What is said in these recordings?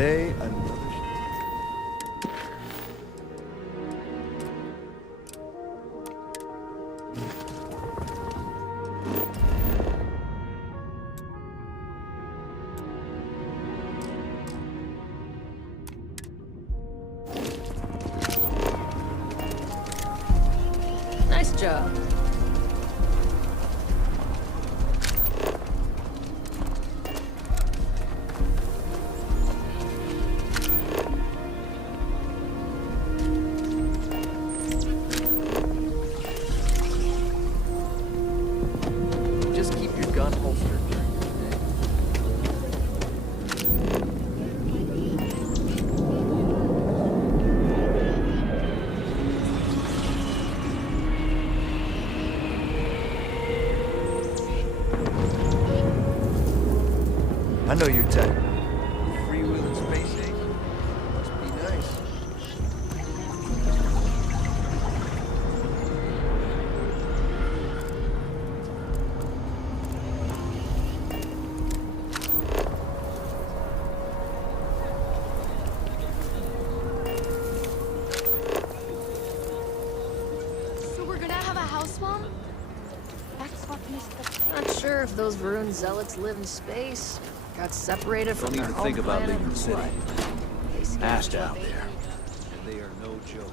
day, another shot. Nice job. Just keep your gun holstered during the day. I know your type. Freewheeling space age. Must be nice. So we're gonna have a house, Mom? That's what Mr. Not sure if those Varun zealots live in space. Got separated from Don't their even home think about planet leaving the and city. what? They scavenge Asked what out they there. eat. And they are no joke.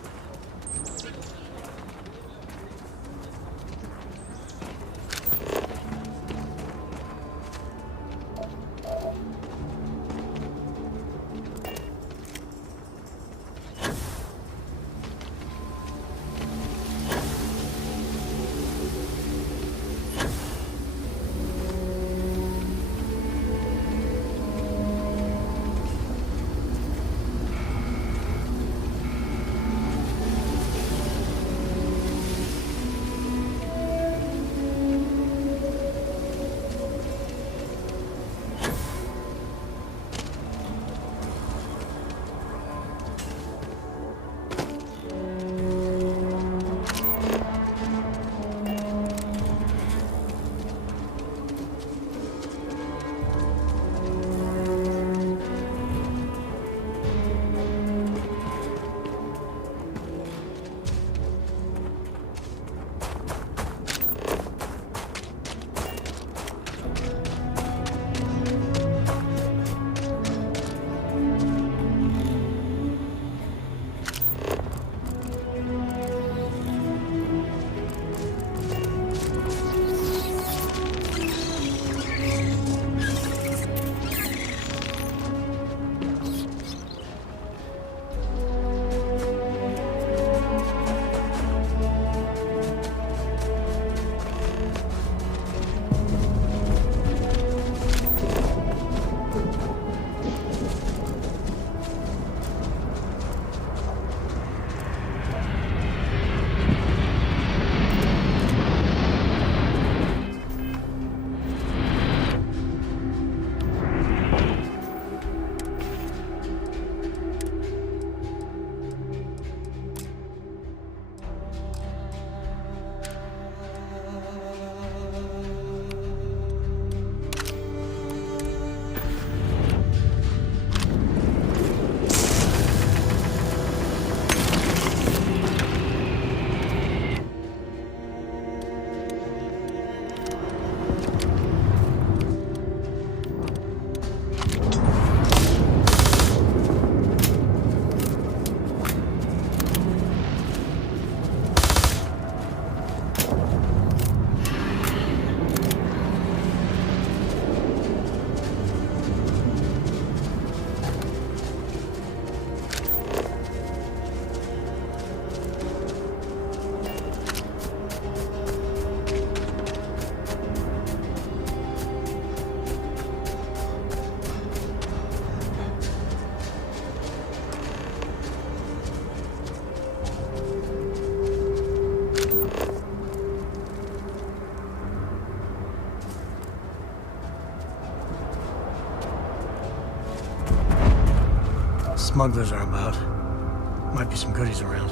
Smugglers are about. Might be some goodies around.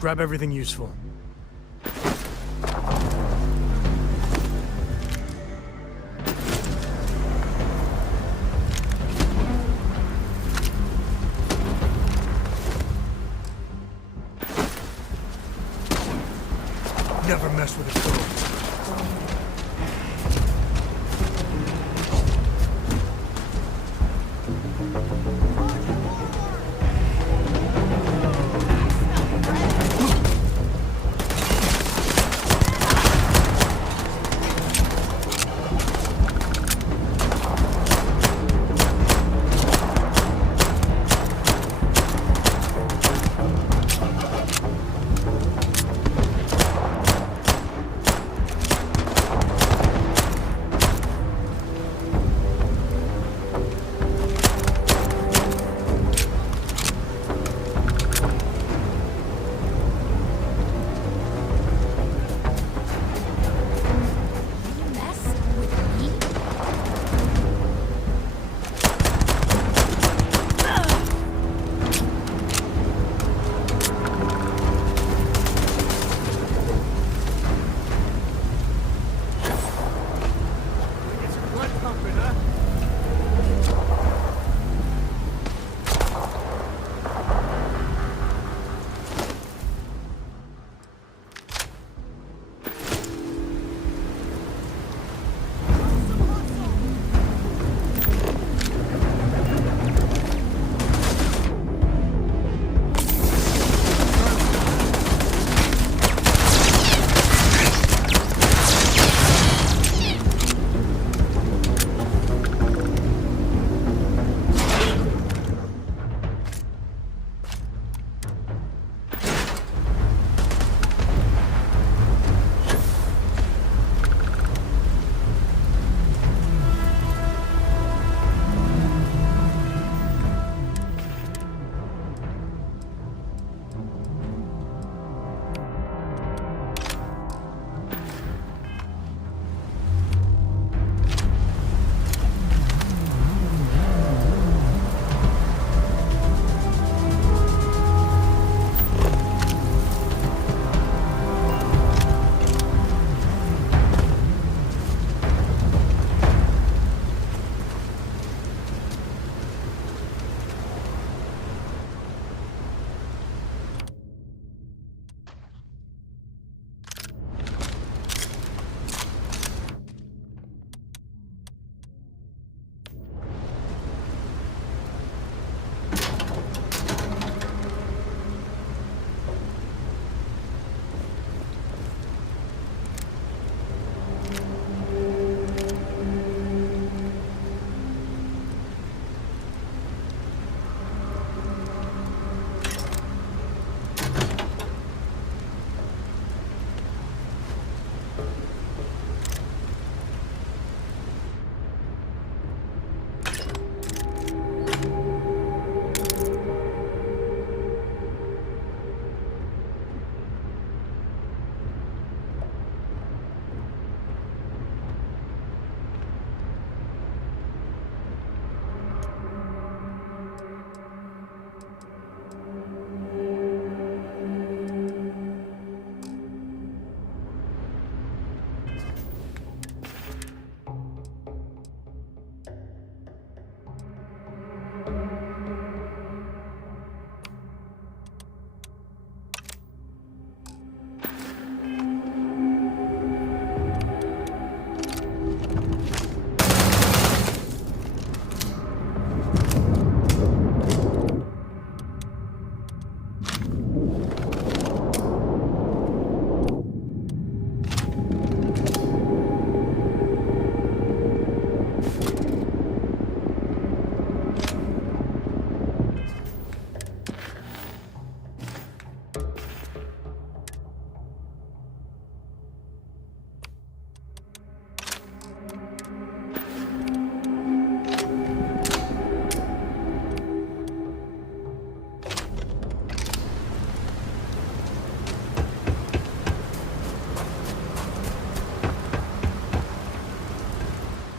Grab everything useful. Never mess with a code.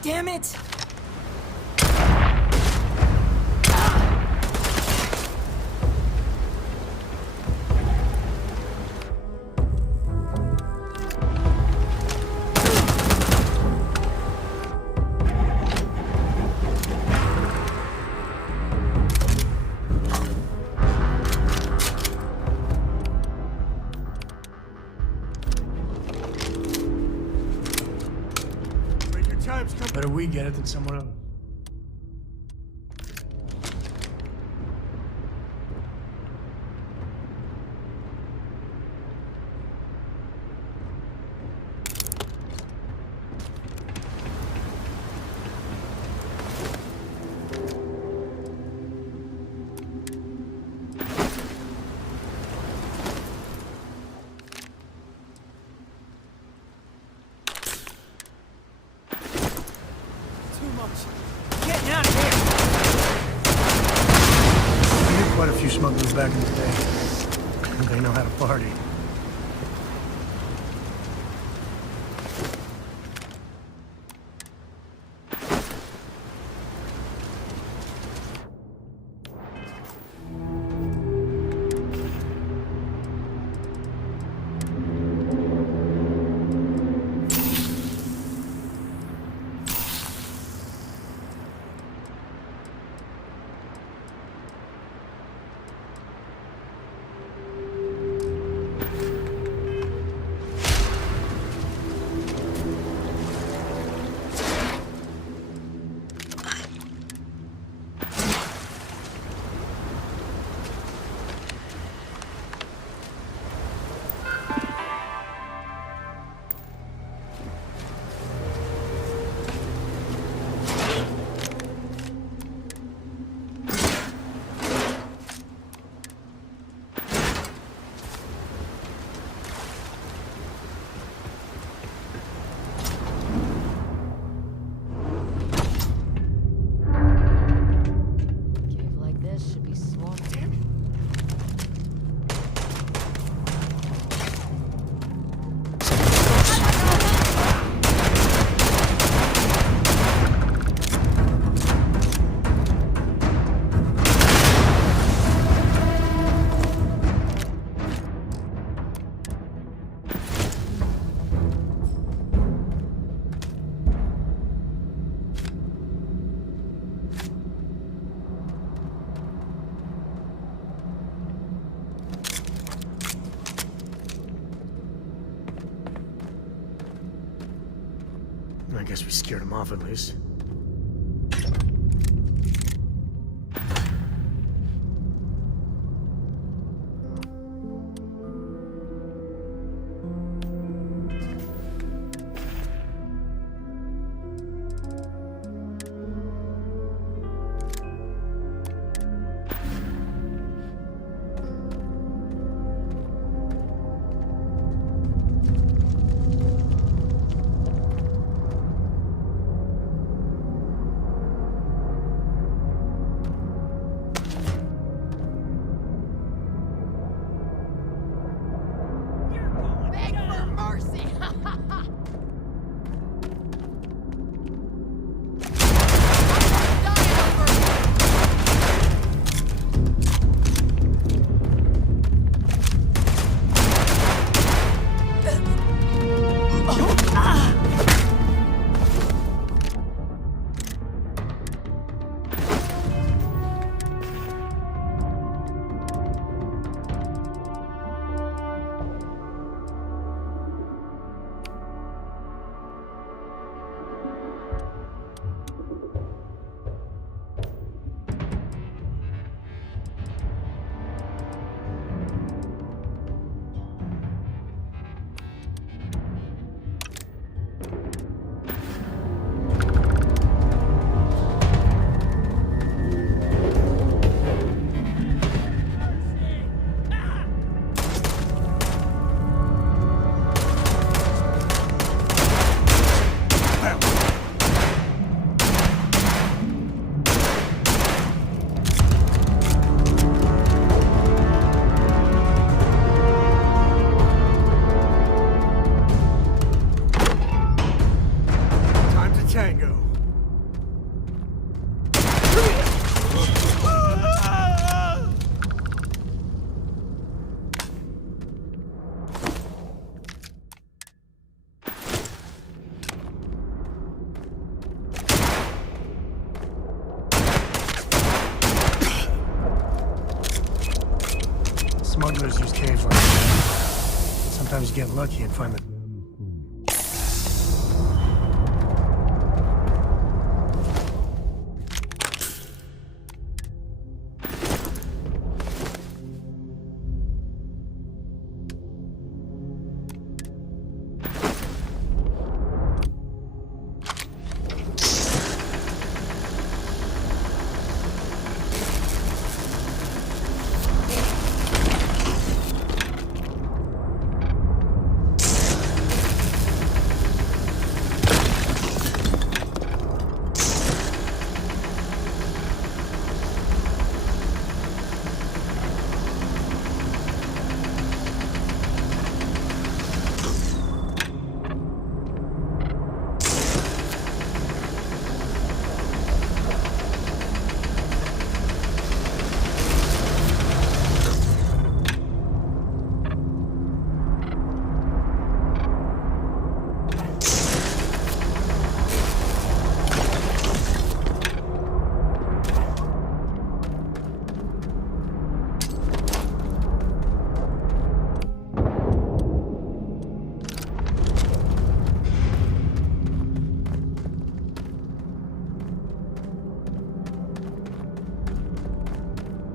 Damn it! get it than someone else. Getting out of here! I knew quite a few smugglers back in the day. They know how to party. Cave like this should be swamped. I guess we scared them off at least. Beg for mercy! Dying over! Time to tango. Smugglers use caves like that. Sometimes you get lucky and find the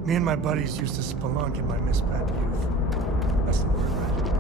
Me and my buddies used to spelunk in my misspent youth. That's the word, right?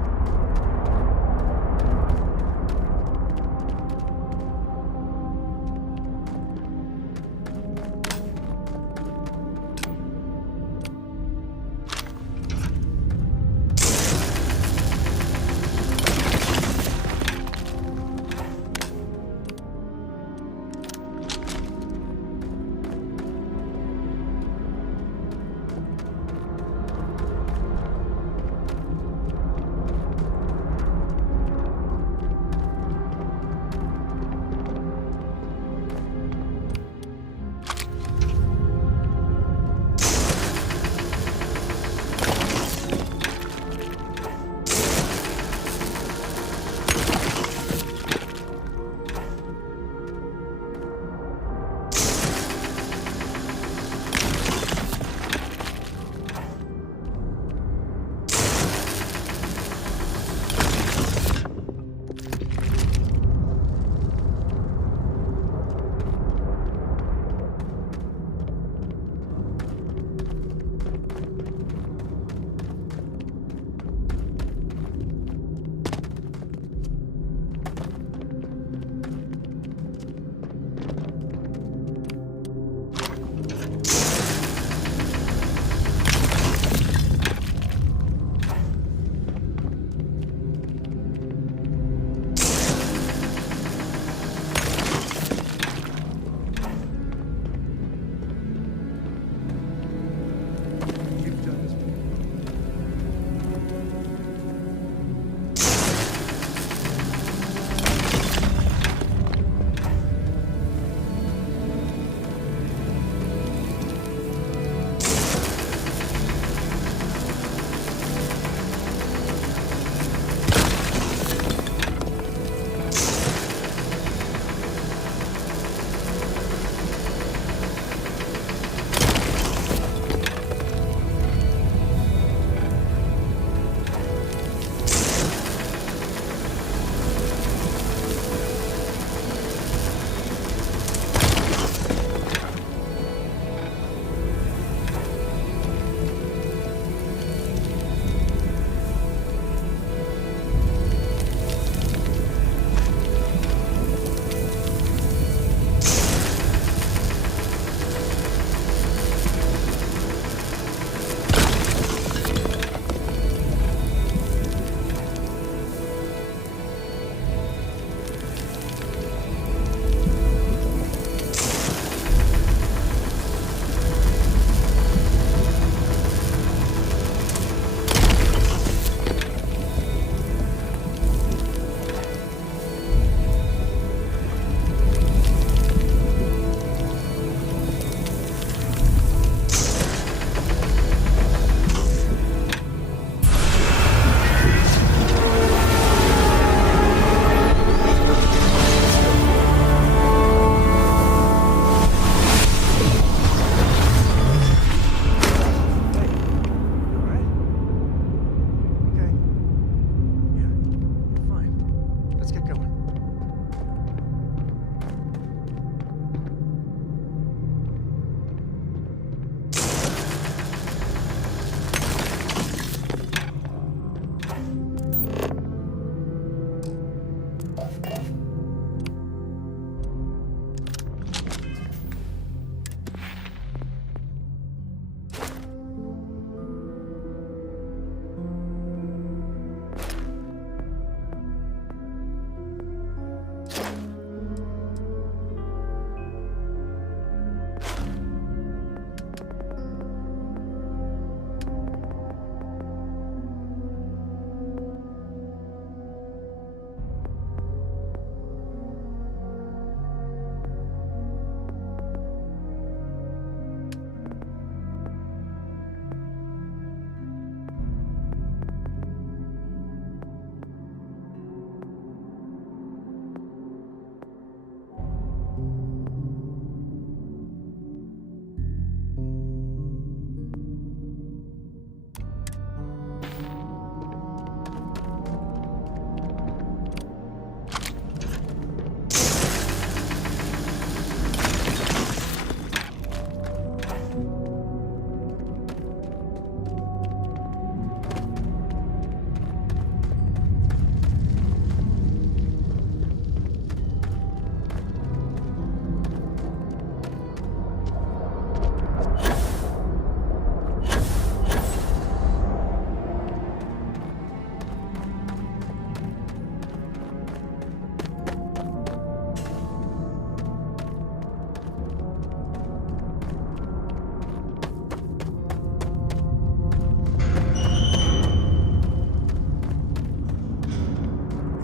You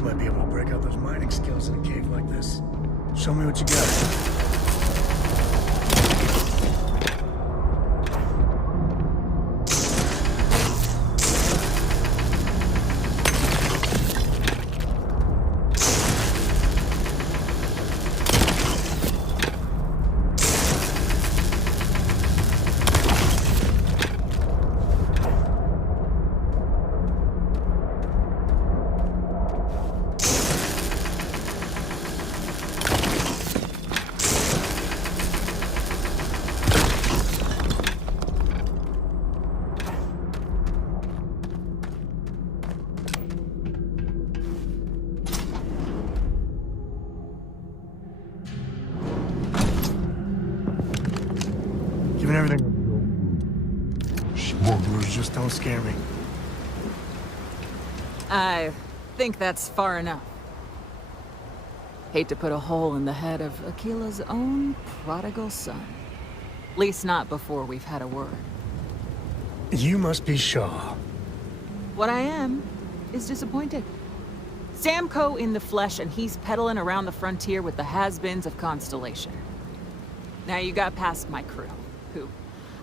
might be able to break out those mining skills in a cave like this. Show me what you got. Given everything, smugglers just don't scare me. I think that's far enough. Hate to put a hole in the head of Akila's own prodigal son. Least not before we've had a word. You must be Shaw. What I am is disappointed. Samco in the flesh, and he's peddling around the frontier with the has-beens of Constellation. Now you got past my crew, who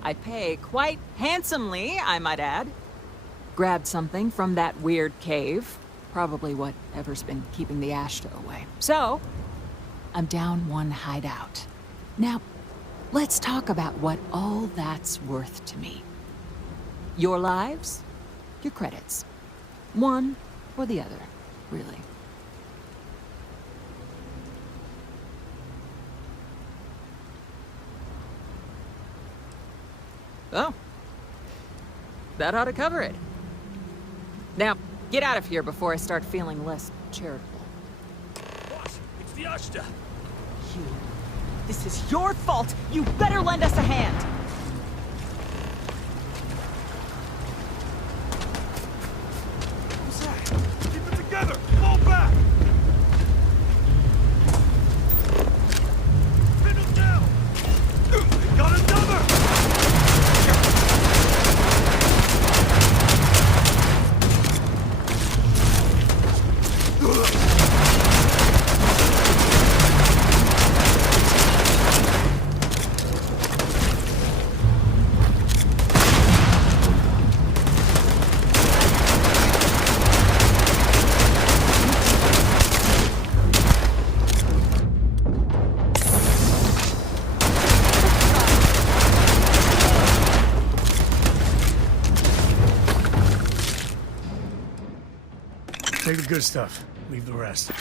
I pay quite handsomely, I might add. Grabbed something from that weird cave. Probably whatever's been keeping the Ashta away. So, I'm down one hideout. Now, let's talk about what all that's worth to me. Your lives, your credits. One or the other, really. Oh. That ought to cover it. Now, get out of here before I start feeling less charitable. Boss, it's the Ashta. You. This is your fault! You better lend us a hand! What's that? Keep it together! Fall back! Pin him down! They got another! Take the good stuff. Leave the rest.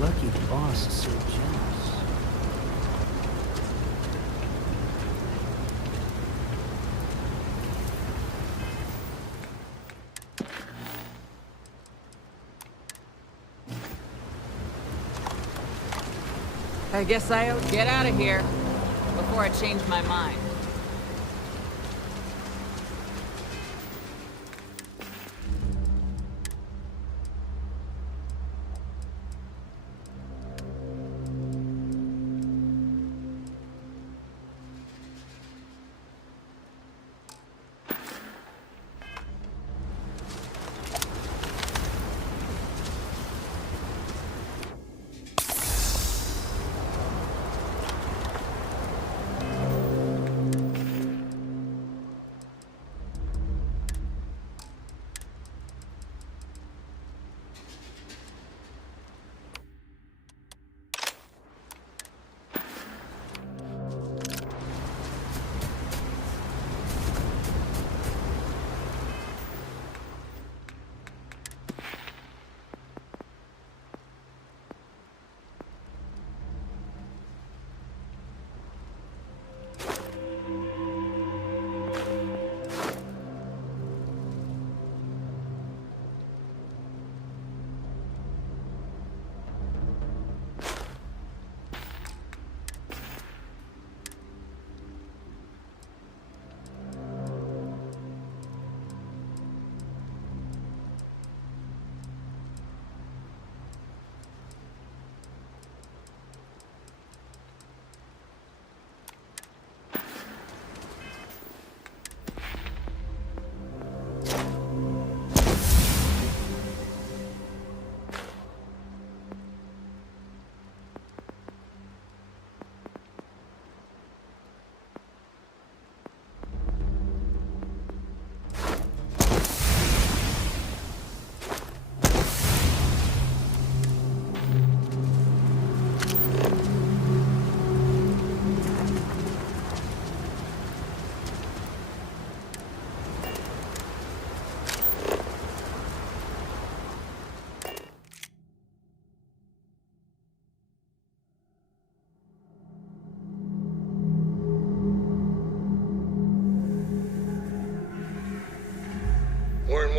Lucky the boss is so jealous. I guess I ought to get out of here before I change my mind.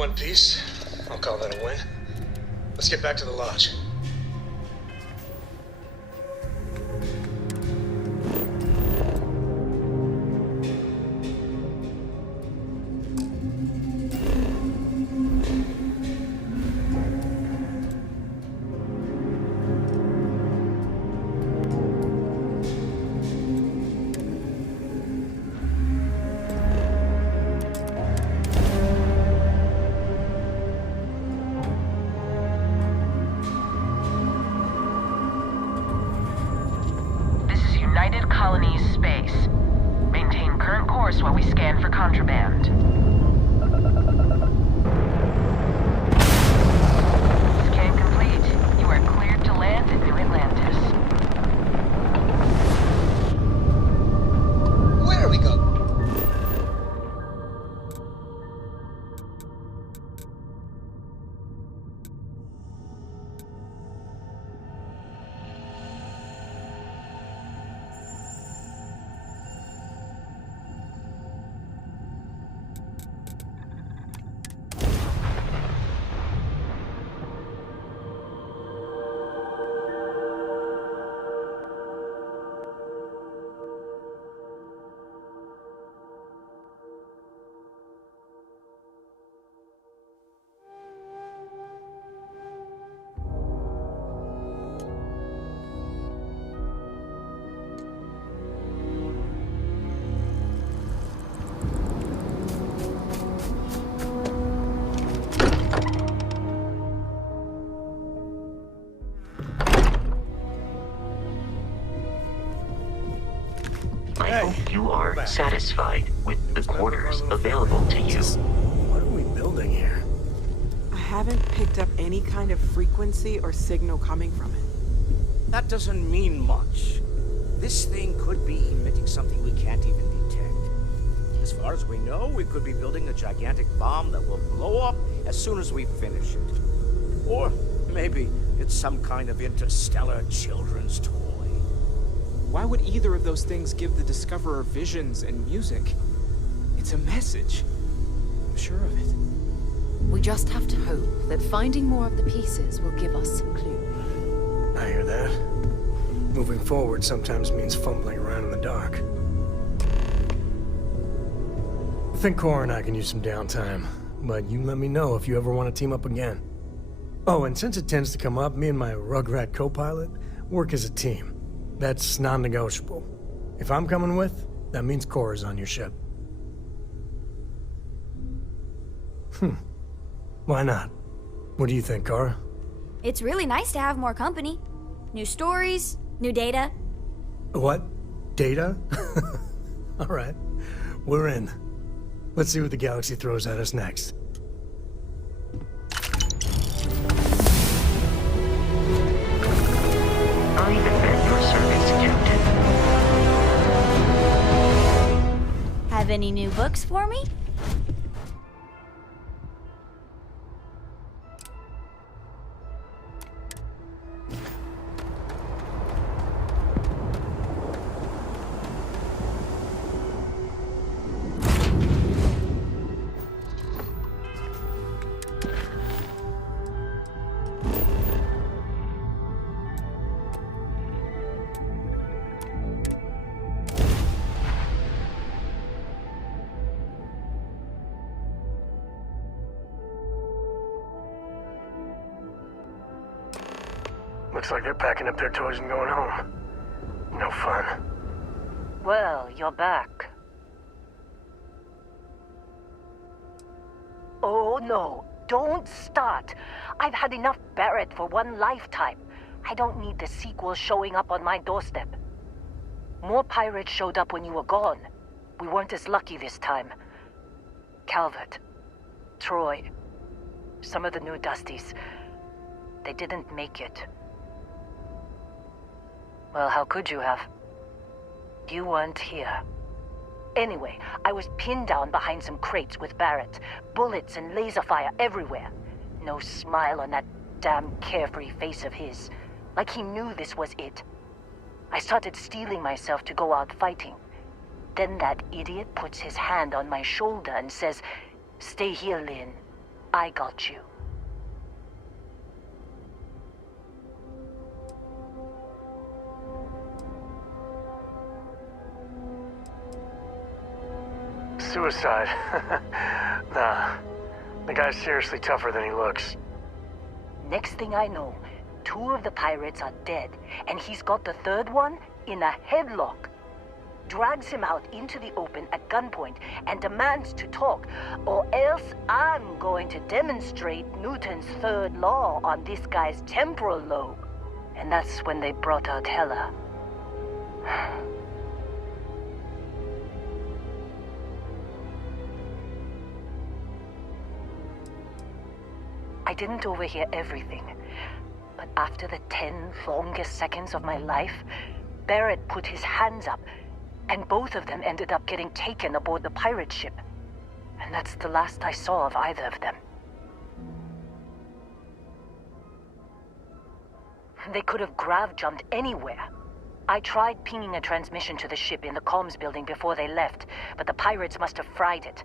one piece. I'll call that a win. Let's get back to the lodge. United Colonies space. Maintain current course while we scan for contraband. Scan complete. You are cleared to land in New Atlantis. Where are we going? I hope you are satisfied with the quarters available to you. What are we building here? I haven't picked up any kind of frequency or signal coming from it. That doesn't mean much. This thing could be emitting something we can't even detect. As far as we know, we could be building a gigantic bomb that will blow up as soon as we finish it. Or maybe it's some kind of interstellar children's toy. Why would either of those things give the Discoverer visions and music? It's a message. I'm sure of it. We just have to hope that finding more of the pieces will give us some clue. I hear that. Moving forward sometimes means fumbling around in the dark. I think Cora and I can use some downtime, but you let me know if you ever want to team up again. Oh, and since it tends to come up, me and my Rugrat co-pilot work as a team. That's non-negotiable. If I'm coming with, that means Cora's on your ship. Why not? What do you think, Cora? It's really nice to have more company. New stories, new data. What? Data? All right. We're in. Let's see what the galaxy throws at us next. I defend your service, Captain. Have any new books for me? Looks like they're packing up their toys and going home. No fun. Well, you're back. Oh no, don't start. I've had enough Barrett for one lifetime. I don't need the sequel showing up on my doorstep. More pirates showed up when you were gone. We weren't as lucky this time. Calvert, Troy, some of the new Dusties, they didn't make it. Well, how could you have? You weren't here. Anyway, I was pinned down behind some crates with Barrett. Bullets and laser fire everywhere. No smile on that damn carefree face of his. Like he knew this was it. I started steeling myself to go out fighting. Then that idiot puts his hand on my shoulder and says, "Stay here, Lynn. I got you. Suicide. Nah. The guy's seriously tougher than he looks. Next thing I know, 2 of the pirates are dead, and he's got the 3rd one in a headlock. Drags him out into the open at gunpoint and demands to talk, or else I'm going to demonstrate Newton's 3rd law on this guy's temporal lobe. And that's when they brought out Hela. I didn't overhear everything, but after the 10 longest seconds of my life, Barrett put his hands up, and both of them ended up getting taken aboard the pirate ship. And that's the last I saw of either of them. They could have grav-jumped anywhere. I tried pinging a transmission to the ship in the comms building before they left, but the pirates must have fried it.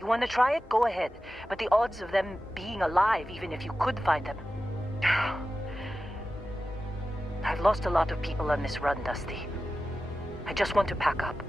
You want to try it? Go ahead. But the odds of them being alive, even if you could find them... I've lost a lot of people on this run, Dusty. I just want to pack up.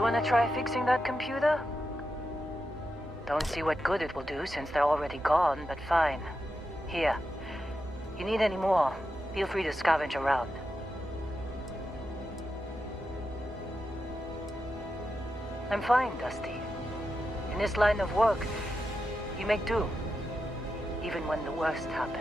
Wanna try fixing that computer? Don't see what good it will do since they're already gone, but fine. Here. You need any more, feel free to scavenge around. I'm fine, Dusty. In this line of work, you make do, even when the worst happens.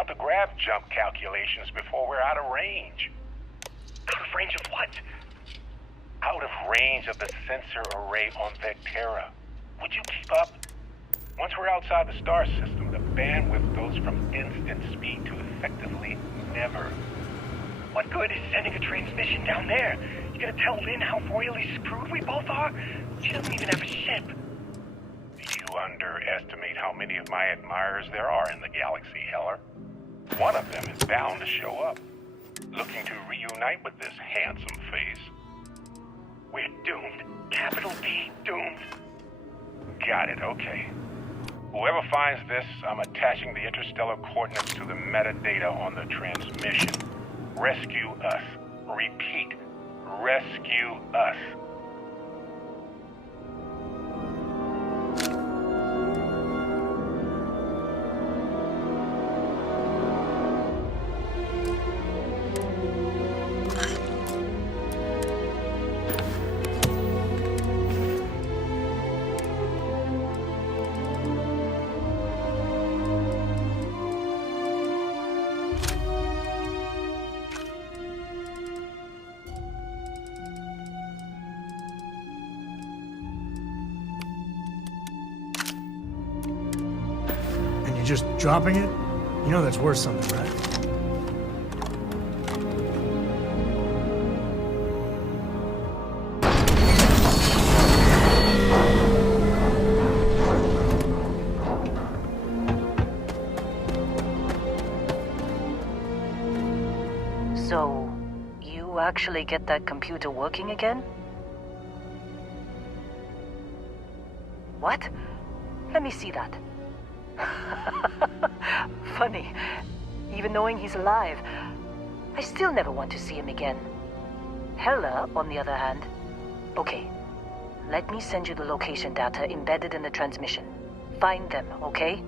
out the grav jump calculations before we're out of range. Out of range of what? Out of range of the sensor array on Vectera. Would you keep up? Once we're outside the star system, the bandwidth goes from instant speed to effectively never. What good is sending a transmission down there? You gonna tell Lynn how royally screwed we both are? She doesn't even have a ship. You underestimate how many of my admirers there are in the galaxy, Heller. One of them is bound to show up, looking to reunite with this handsome face. We're doomed. Capital D, doomed. Got it, okay. Whoever finds this, I'm attaching the interstellar coordinates to the metadata on the transmission. Rescue us. Repeat, rescue us. Just dropping it? You know that's worth something, right? So, you actually get that computer working again? What? Let me see that. Funny. Even knowing he's alive, I still never want to see him again. Hella, on the other hand. Okay, let me send you the location data embedded in the transmission. Find them, okay?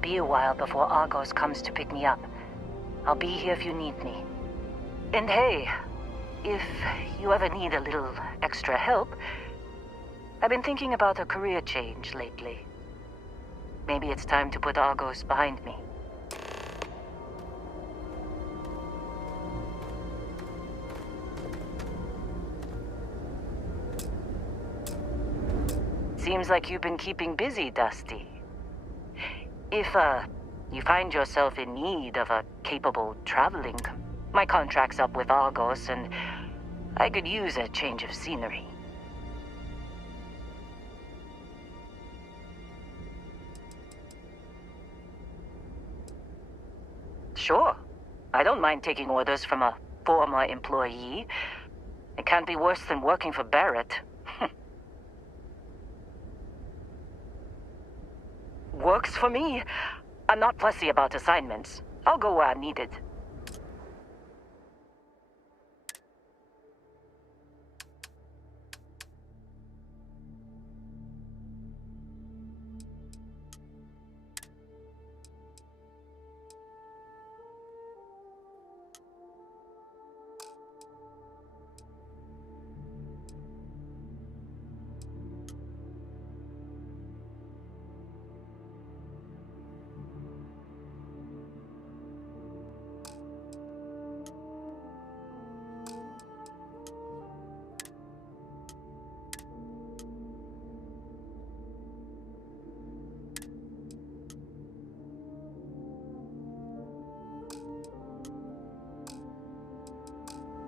Be a while before Argos comes to pick me up. I'll be here if you need me. And hey, if you ever need a little extra help, I've been thinking about a career change lately. Maybe it's time to put Argos behind me. Seems like you've been keeping busy, Dusty. If, you find yourself in need of a capable traveling, my contract's up with Argos, and I could use a change of scenery. Sure. I don't mind taking orders from a former employee. It can't be worse than working for Barrett. Works for me. I'm not fussy about assignments. I'll go where I'm needed.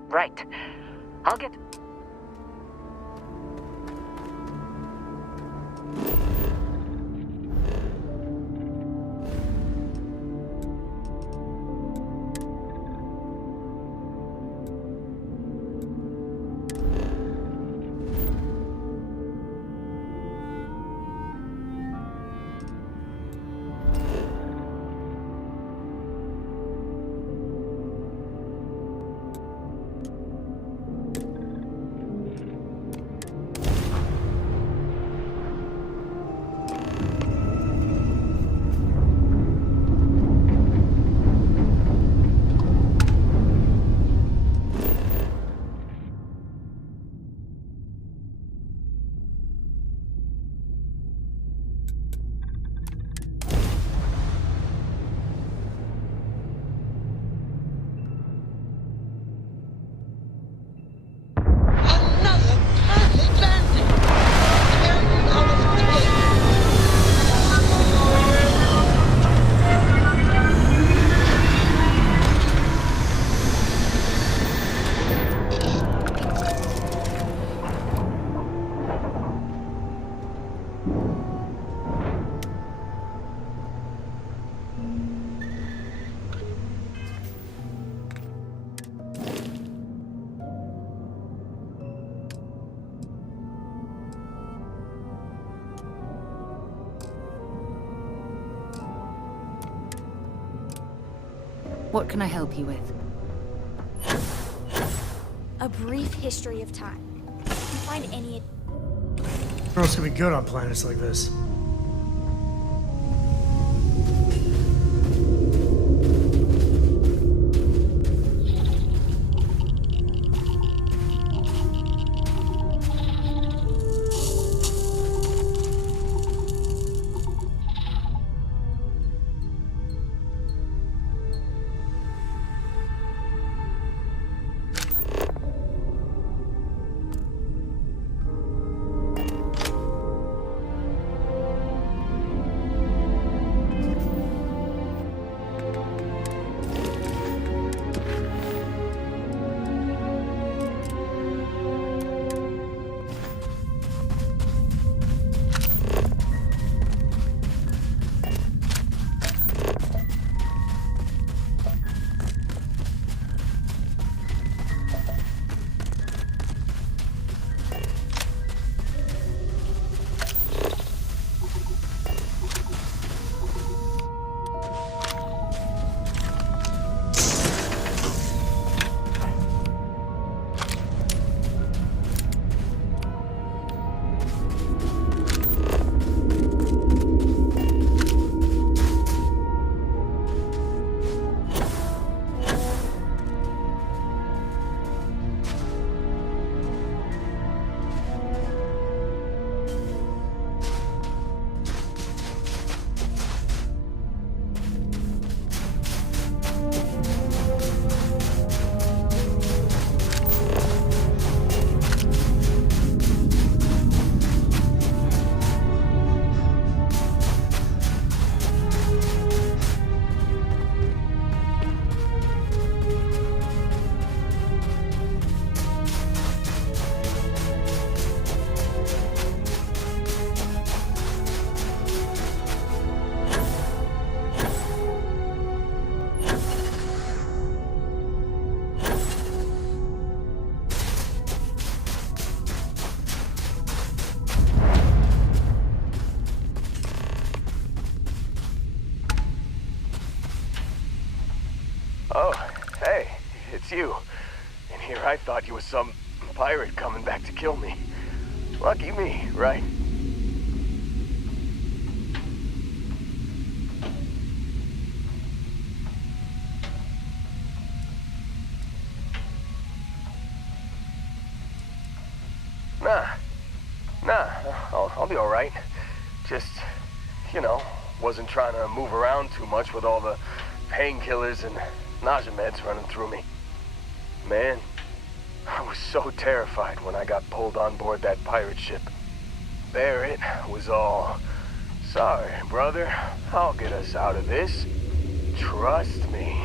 Right. I'll get... What can I help you with? A brief history of time. If you find any... Girls can be good on planets like this. Oh, hey, it's you. And here I thought you was some pirate coming back to kill me. Lucky me, right? Nah, I'll be alright. Just, you know, wasn't trying to move around too much with all the painkillers and nausea meds running through me. Man, I was so terrified when I got pulled on board that pirate ship. There it was all, sorry, brother, I'll get us out of this. Trust me.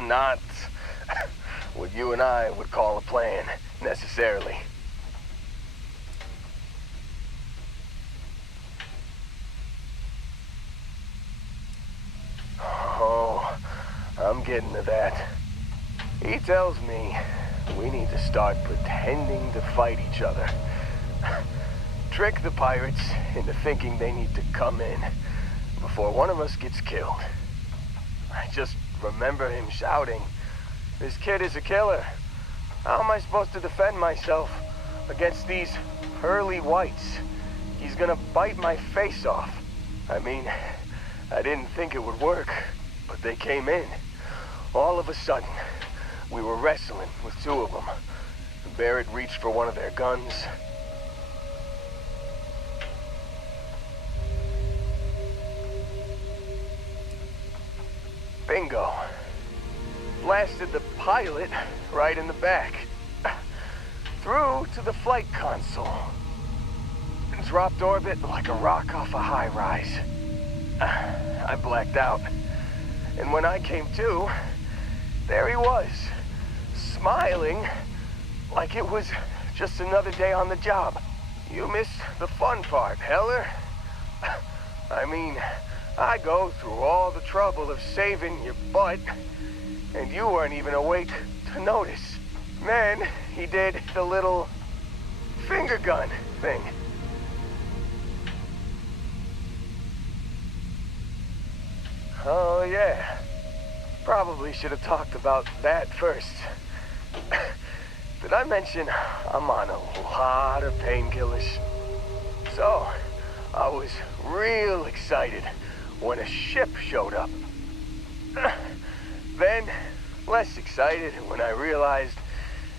Not what you and I would call a plan, necessarily. Oh, I'm getting to that. He tells me we need to start pretending to fight each other. Trick the pirates into thinking they need to come in before one of us gets killed. I just remember him shouting, "This kid is a killer. How am I supposed to defend myself against these early whites? He's gonna bite my face off." I mean, I didn't think it would work, but they came in. All of a sudden, we were wrestling with two of them. Barrett reached for one of their guns. Bingo. Blasted the pilot right in the back. Through to the flight console. Dropped orbit like a rock off a high-rise. I blacked out. And when I came to, there he was, smiling like it was just another day on the job. You missed the fun part, Heller. I mean, I go through all the trouble of saving your butt, and you weren't even awake to notice. Then he did the little finger gun thing. Oh, yeah. Probably should have talked about that first. Did I mention I'm on a lot of painkillers? So, I was real excited when a ship showed up. Then, less excited when I realized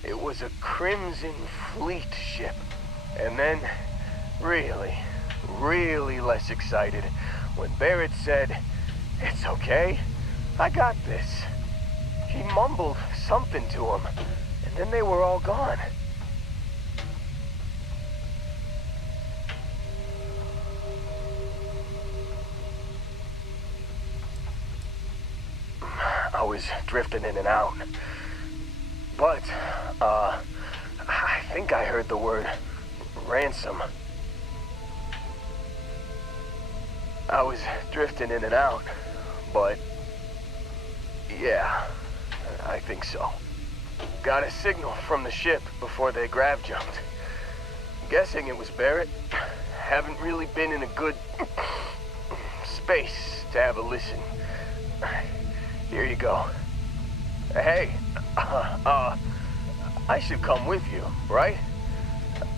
it was a Crimson Fleet ship. And then, really, really less excited when Barrett said, "It's okay, I got this." He mumbled something to him, and then they were all gone. I was drifting in and out. But, I think I heard the word ransom. I was drifting in and out, but yeah, I think so. Got a signal from the ship before they grav jumped. Guessing it was Barrett. Haven't really been in a good space to have a listen. Here you go. Hey, I should come with you, right?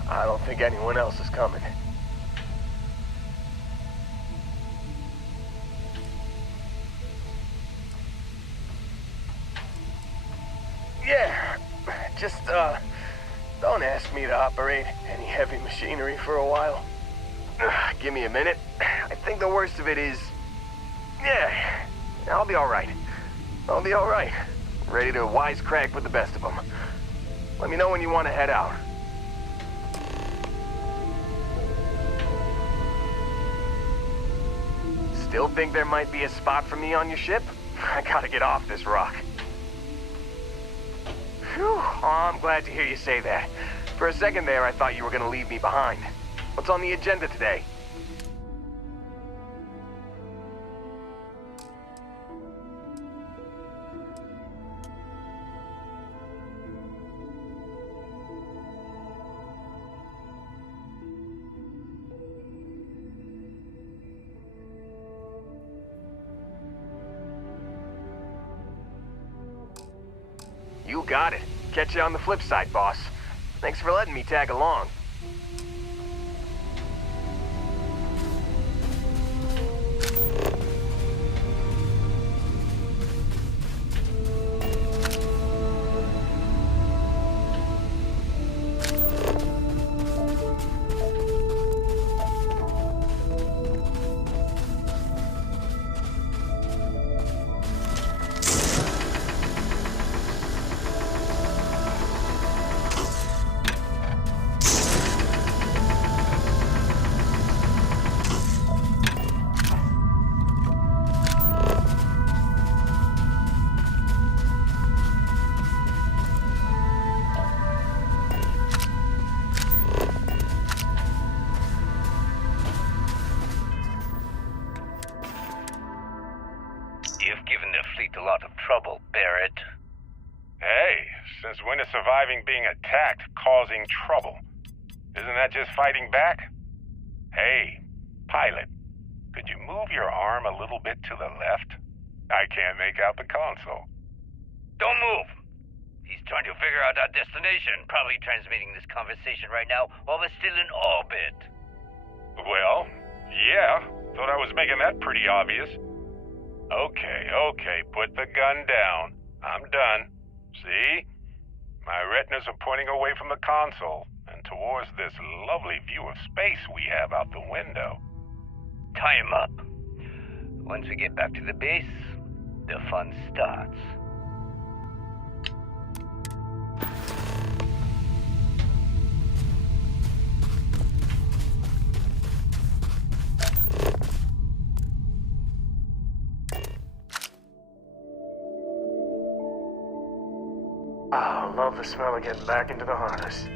I don't think anyone else is coming. Yeah, just, don't ask me to operate any heavy machinery for a while. Give me a minute. I think the worst of it is... Yeah, I'll be alright. I'll be alright. Ready to wisecrack with the best of them. Let me know when you want to head out. Still think there might be a spot for me on your ship? I gotta get off this rock. Phew, oh, I'm glad to hear you say that. For a second there, I thought you were gonna leave me behind. What's on the agenda today? You got it. Catch you on the flip side, boss. Thanks for letting me tag along. A lot of trouble, Barrett. Hey, since when is surviving being attacked causing trouble? Isn't that just fighting back? Hey, pilot, could you move your arm a little bit to the left? I can't make out the console. Don't move. He's trying to figure out our destination, probably transmitting this conversation right now while we're still in orbit. Well, yeah, thought I was making that pretty obvious. Okay, put the gun down. I'm done. See? My retinas are pointing away from the console and towards this lovely view of space we have out the window. Tie him up. Once we get back to the base, the fun starts. Oh, love the smell of getting back into the harness.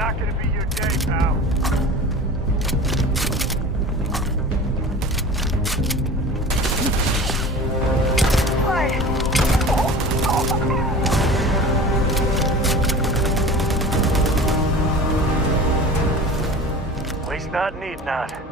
Not gonna be your day, pal. Waste not, need not.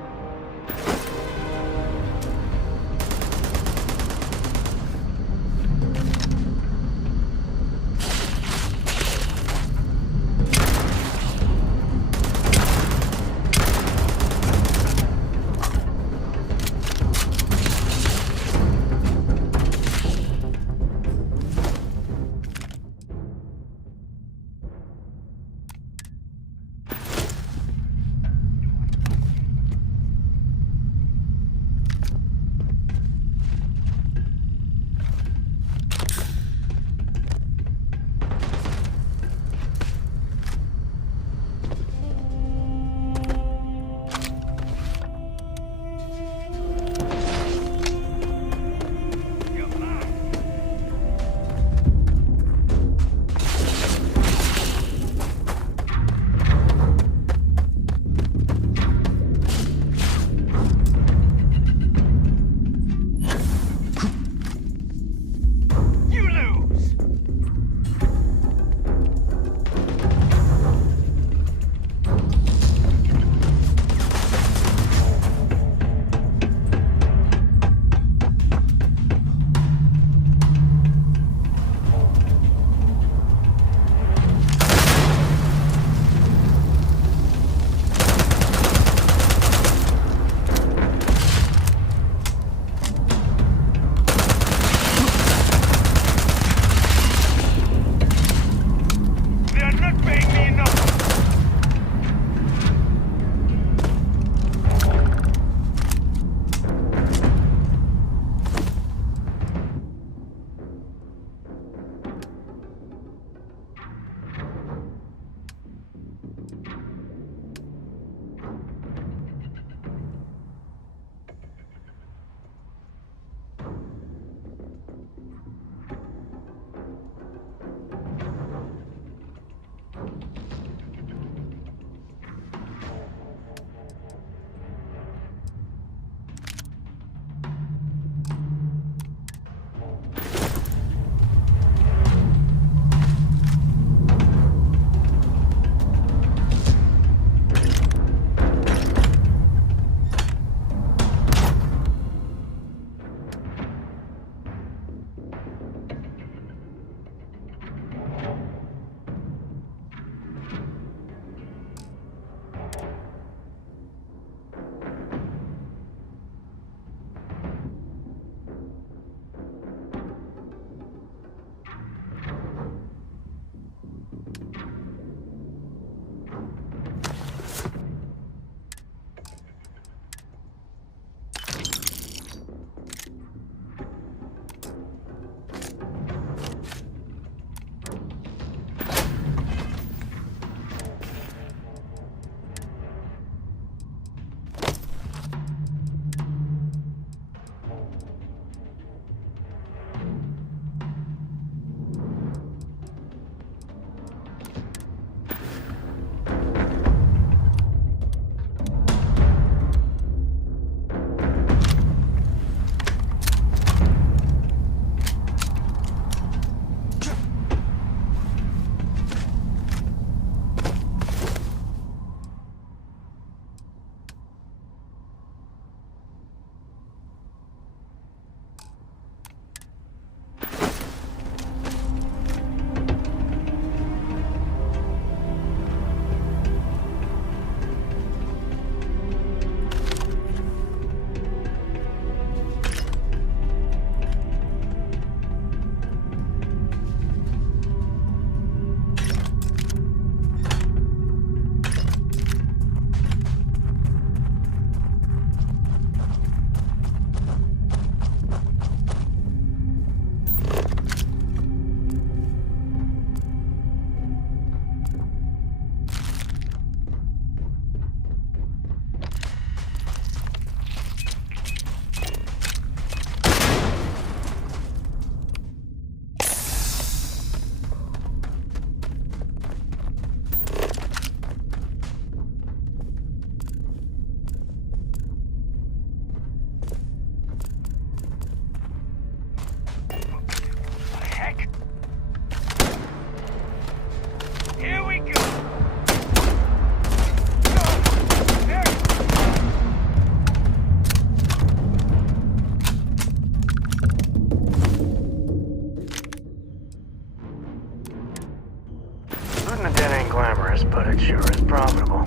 Shooting the dead ain't glamorous, but it sure is profitable.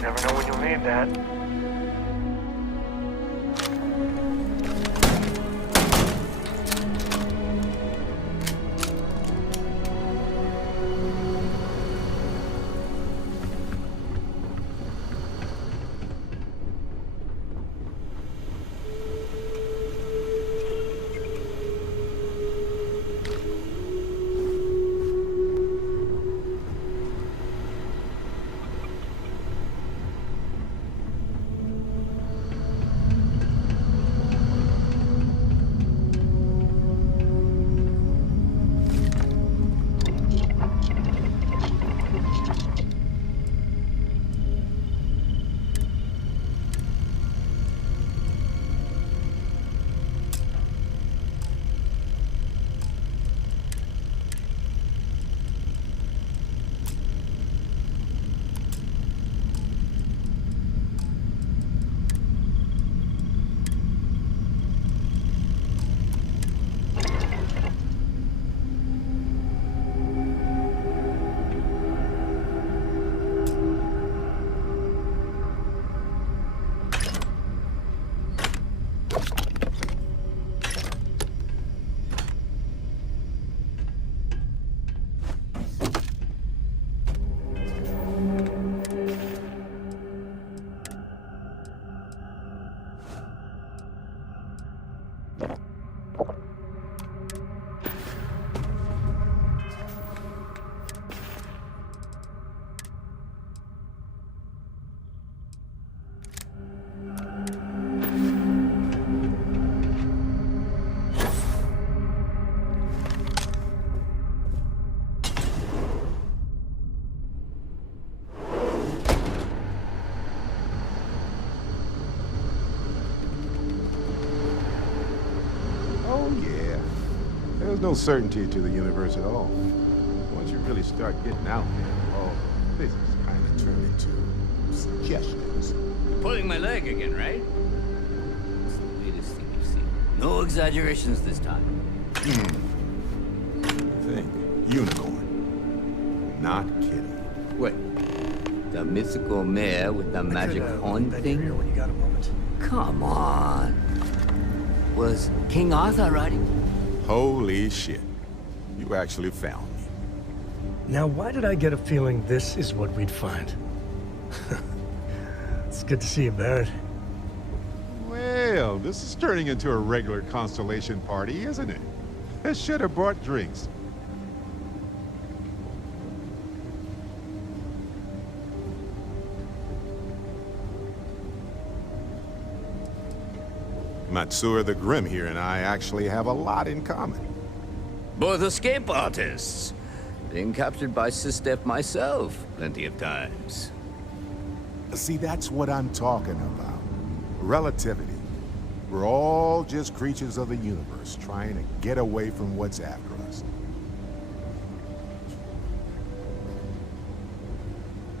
Never know when you'll need that. There's no certainty to the universe at all. Once you really start getting out there, all the physics kind of turn into suggestions. You're pulling my leg again, right? It's the latest thing you've seen. No exaggerations this time. Think. Unicorn. Not kidding. What? The mythical mare with the magic horn thing? When you got a moment. Come on. Was King Arthur riding? Holy shit. You actually found me. Now, why did I get a feeling this is what we'd find? It's good to see you, Barrett. Well, this is turning into a regular Constellation party, isn't it? I should have brought drinks. Matsura the Grim here and I actually have a lot in common. Both escape artists. Being captured by Sistef myself plenty of times. See, that's what I'm talking about. Relativity. We're all just creatures of the universe trying to get away from what's after us.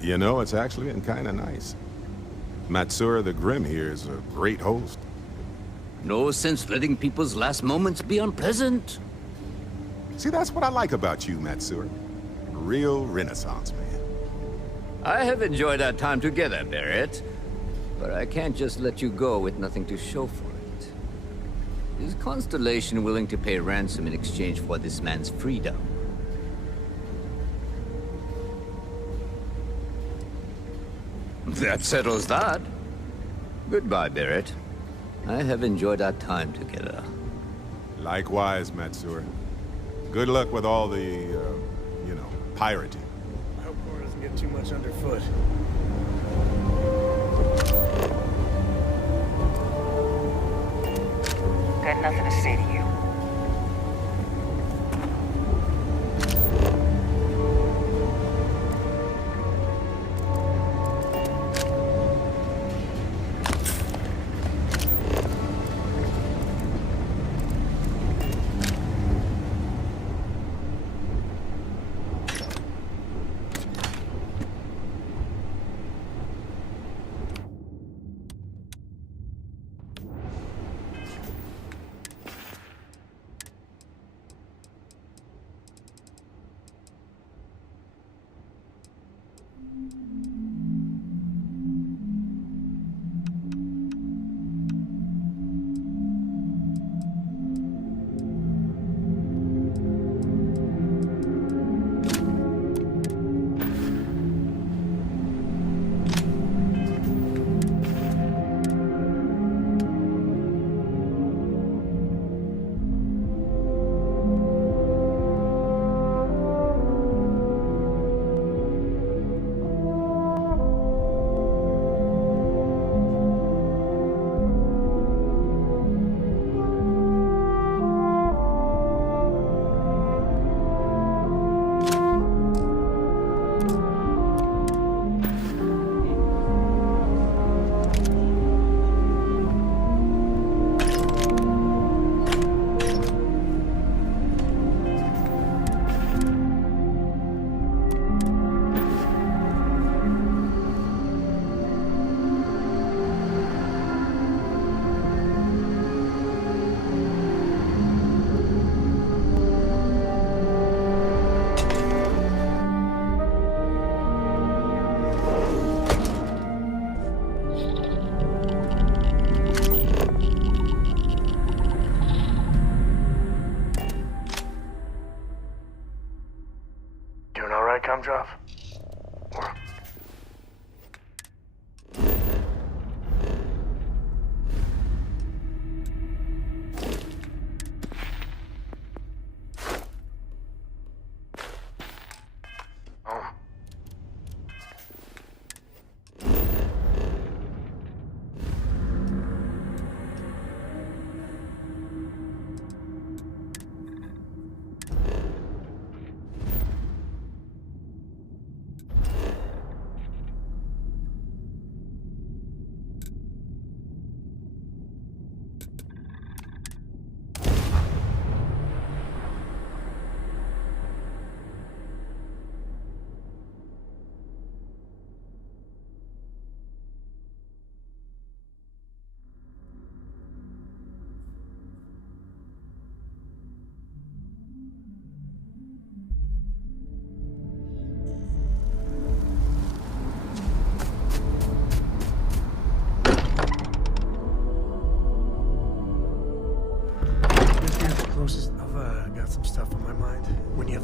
You know, it's actually been kind of nice. Matsura the Grim here is a great host. No sense letting people's last moments be unpleasant. See, that's what I like about you, Matsura. Real Renaissance man. I have enjoyed our time together, Barrett. But I can't just let you go with nothing to show for it. Is Constellation willing to pay ransom in exchange for this man's freedom? That settles that. Goodbye, Barrett. I have enjoyed our time together. Likewise, Matsura. Good luck with all the, pirating. I hope Cora doesn't get too much underfoot. Got nothing to say to you.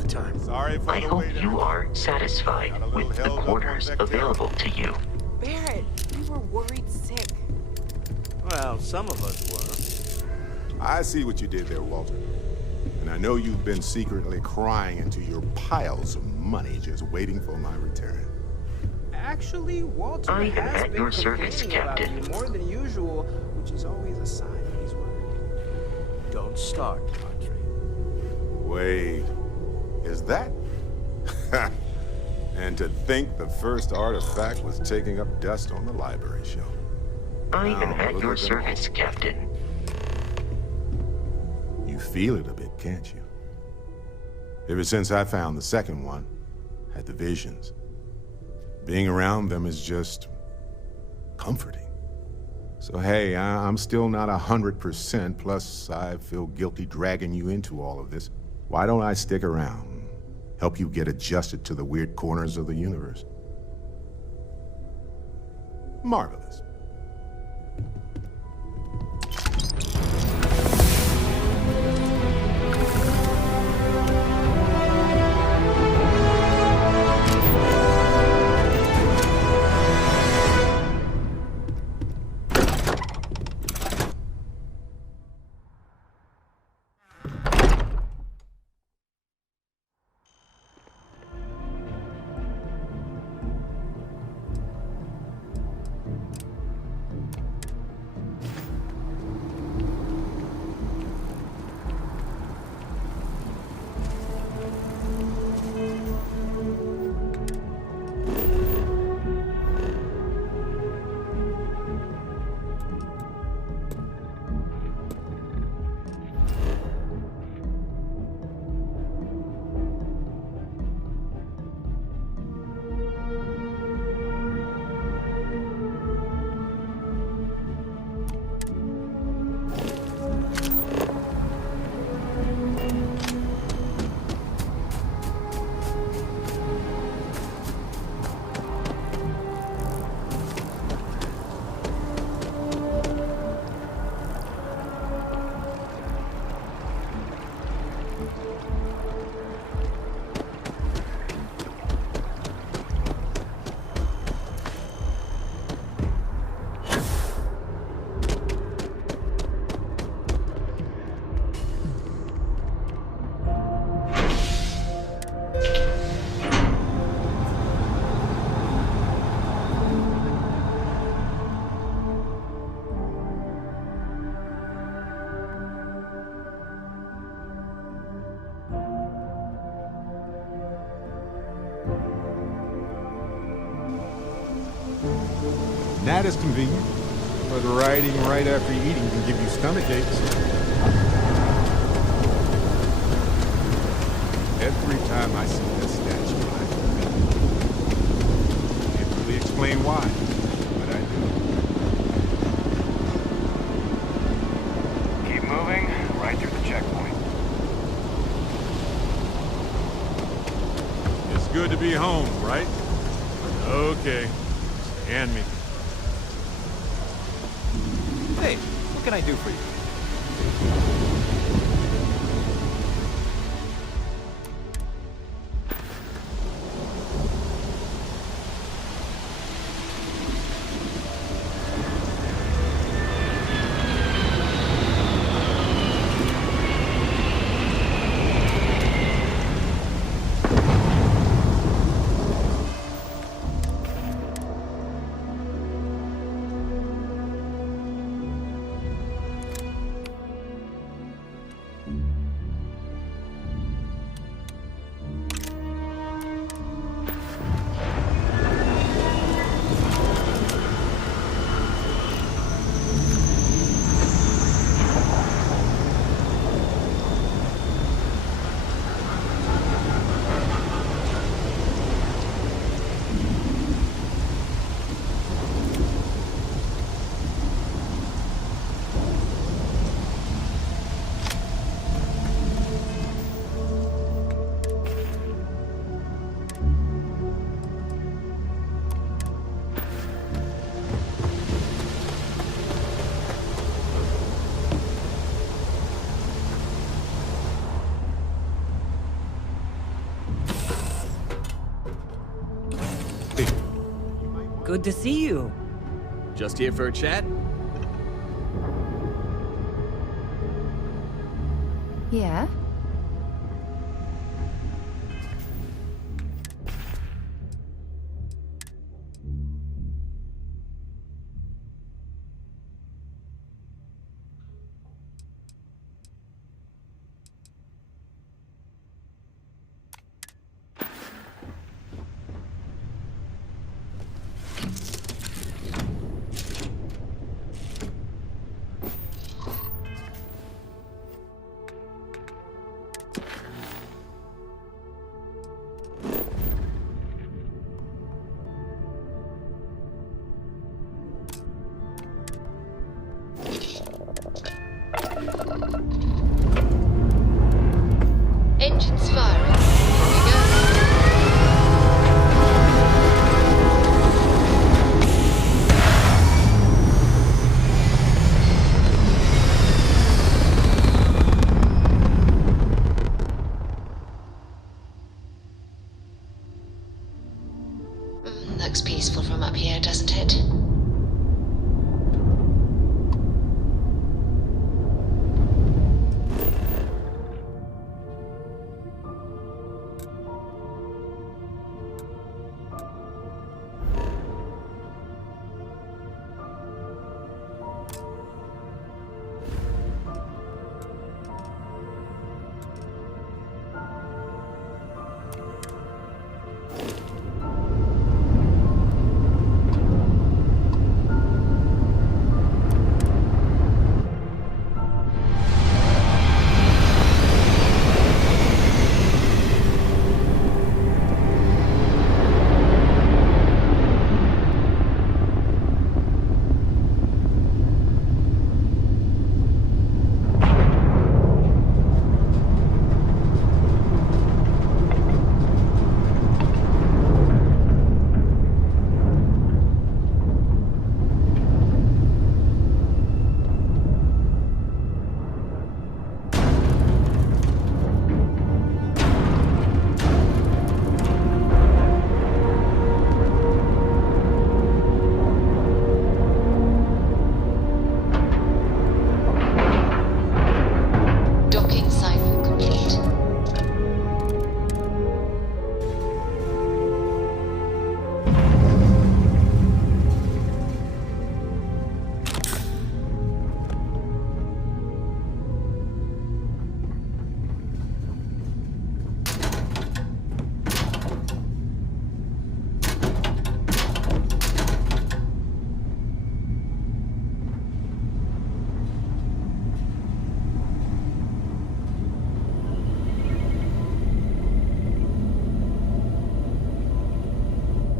the time. Sorry for I the hope wait. you are satisfied with the quarters available to you. Barrett, we were worried sick. Well, some of us were. I see what you did there, Walter. And I know you've been secretly crying into your piles of money just waiting for my return. Actually, Walter I am has at been your service, complaining about Captain. you more than usual, which is always a sign that he's worried. Don't start, Padre. Wait, is that? And to think the first artifact was taking up dust on the library shelf. I am Now, at look your at them service, all. Captain. You feel it a bit, can't you? Ever since I found the second one, had the visions. Being around them is just comforting. So hey, I'm still not 100%, plus I feel guilty dragging you into all of this. Why don't I stick around, help you get adjusted to the weird corners of the universe? Marvelous. That is convenient, but riding right after eating can give you stomach aches. Every time I see this statue, I can't really explain why, but I do. Keep moving, right through the checkpoint. It's good to be home, right? Okay. Hand me. Hey, what can I do for you? Good to see you. Just here for a chat? Yeah? Engines firing. Here we go. Looks peaceful from up here, doesn't it?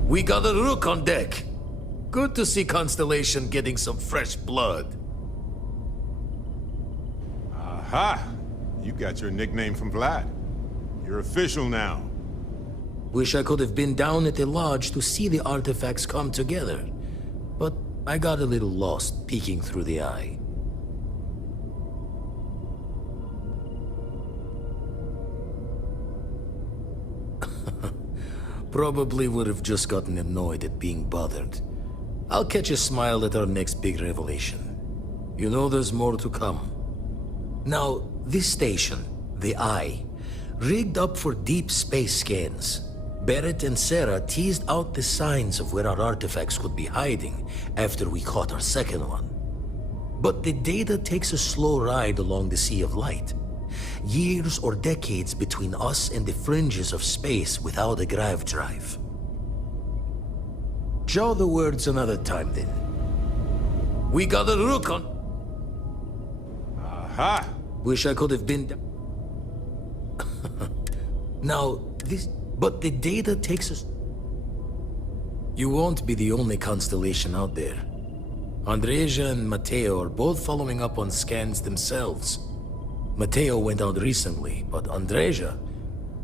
We got a rook on deck. Good to see Constellation getting some fresh blood. Aha! You got your nickname from Vlad. You're official now. Wish I could have been down at the lodge to see the artifacts come together. But I got a little lost peeking through the eye. Probably would have just gotten annoyed at being bothered. I'll catch a smile at our next big revelation. You know there's more to come. Now, this station, the Eye, rigged up for deep space scans. Barrett and Sarah teased out the signs of where our artifacts could be hiding after we caught our second one. But the data takes a slow ride along the Sea of Light. Years or decades between us and the fringes of space without a grav drive. Jaw the words another time then. We got a rook on... Aha! Wish I could have been... Now, this... But the data takes us... You won't be the only constellation out there. Andreja and Mateo are both following up on scans themselves. Mateo went out recently, but Andreja,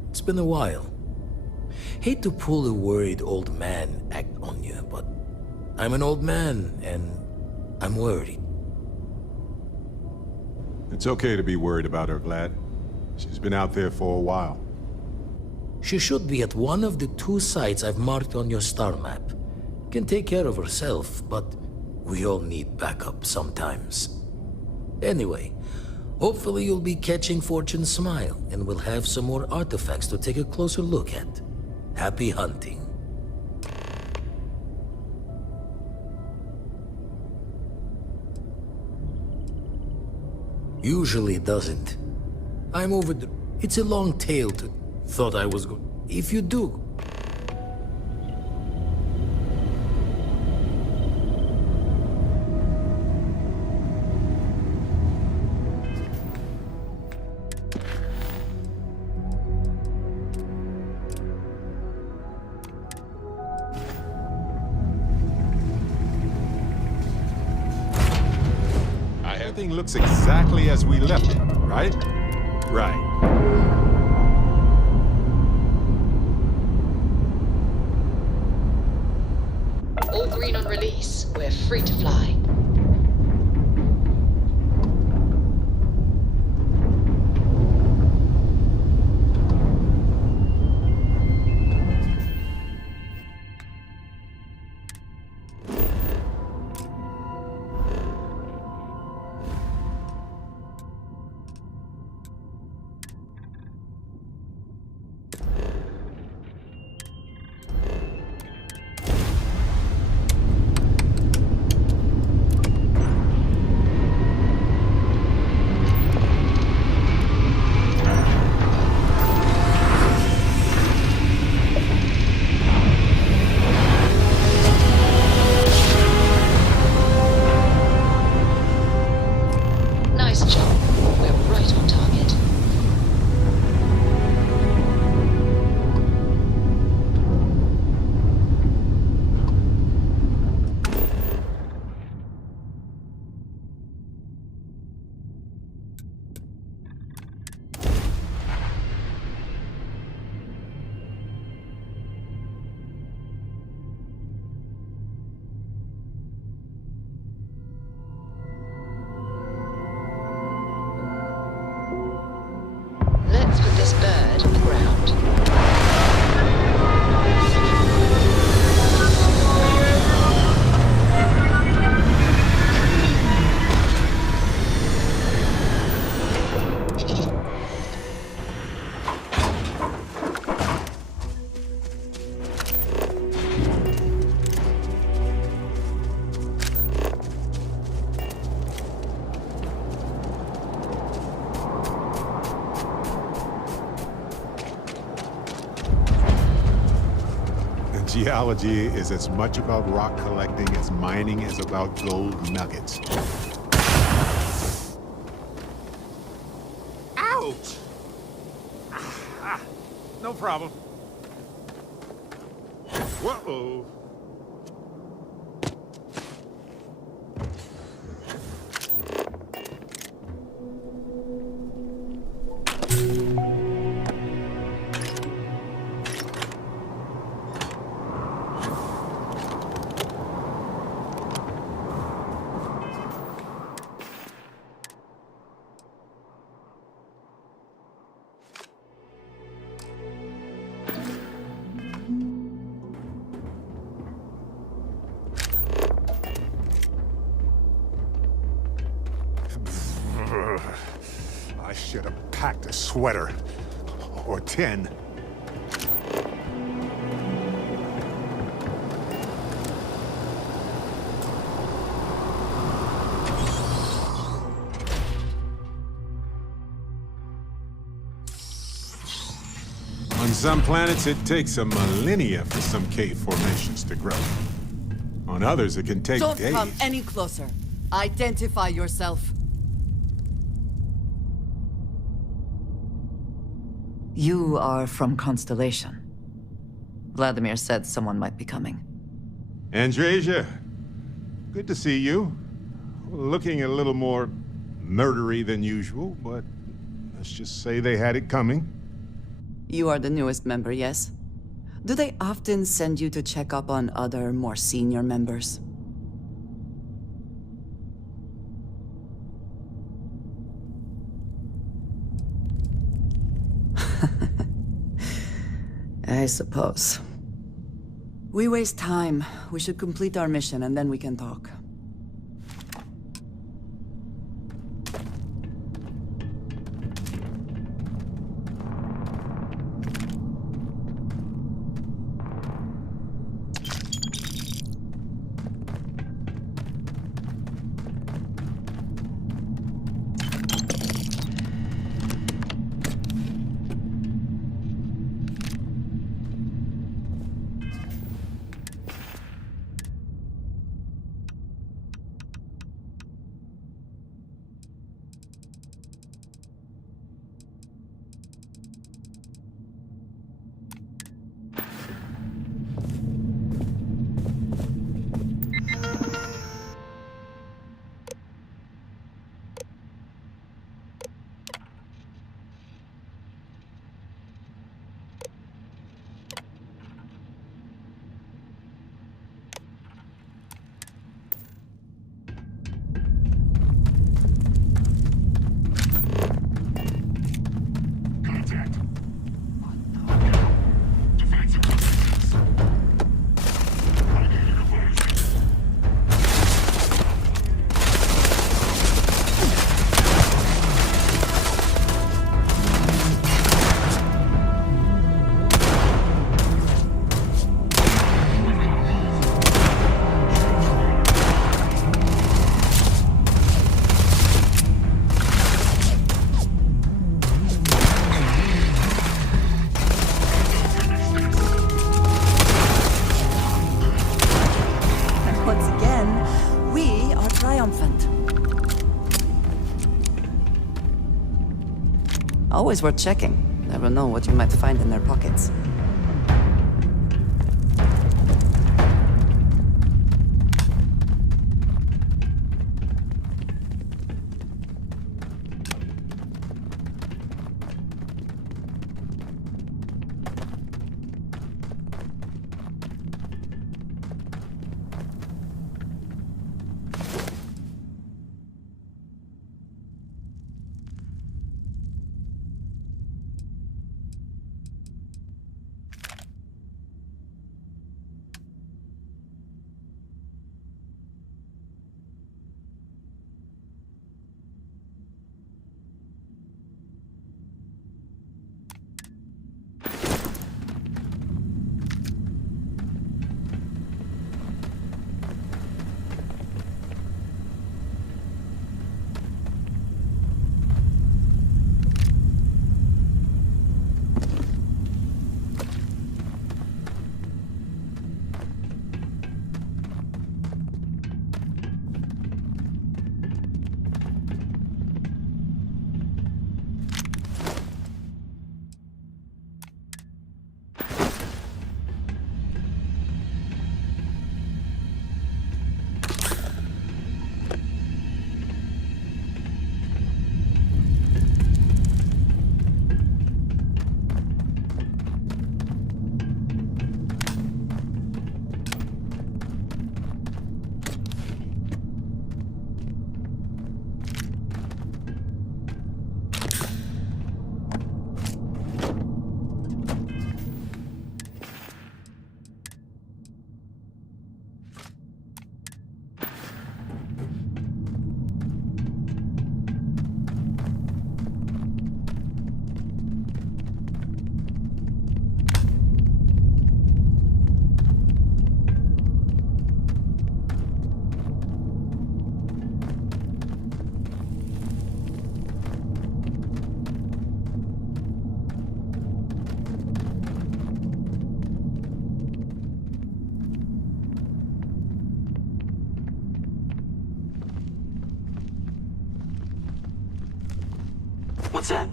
it's been a while. Hate to pull a worried old man act on you, but I'm an old man, and I'm worried. It's okay to be worried about her, Vlad. She's been out there for a while. She should be at one of the 2 sites I've marked on your star map. can take care of herself, but we all need backup sometimes. Anyway, hopefully you'll be catching Fortune's smile, and we'll have some more artifacts to take a closer look at. Happy hunting. Usually it doesn't. I'm over the... It's a long tale to... Thought I was good. If you do... Everything looks exactly as we left it, right? Right. All green on release. We're free to fly. Nice job. We're right on target. Let's put this bird on the ground. Geology is as much about rock collecting as mining is about gold nuggets. Ouch! No problem. Whoa! I should have packed a sweater. Or 10. On some planets, it takes a millennia for some cave formations to grow. On others, it can take Don't days. come any closer. Identify yourself. You are from Constellation. Vladimir said someone might be coming. Andresia, good to see you. Looking a little more murdery than usual, but let's just say they had it coming. You are the newest member, yes? Do they often send you to check up on other, more senior members? I suppose. We waste time. We should complete our mission and then we can talk. Always worth checking. Never know what you might find in their pockets. What's that?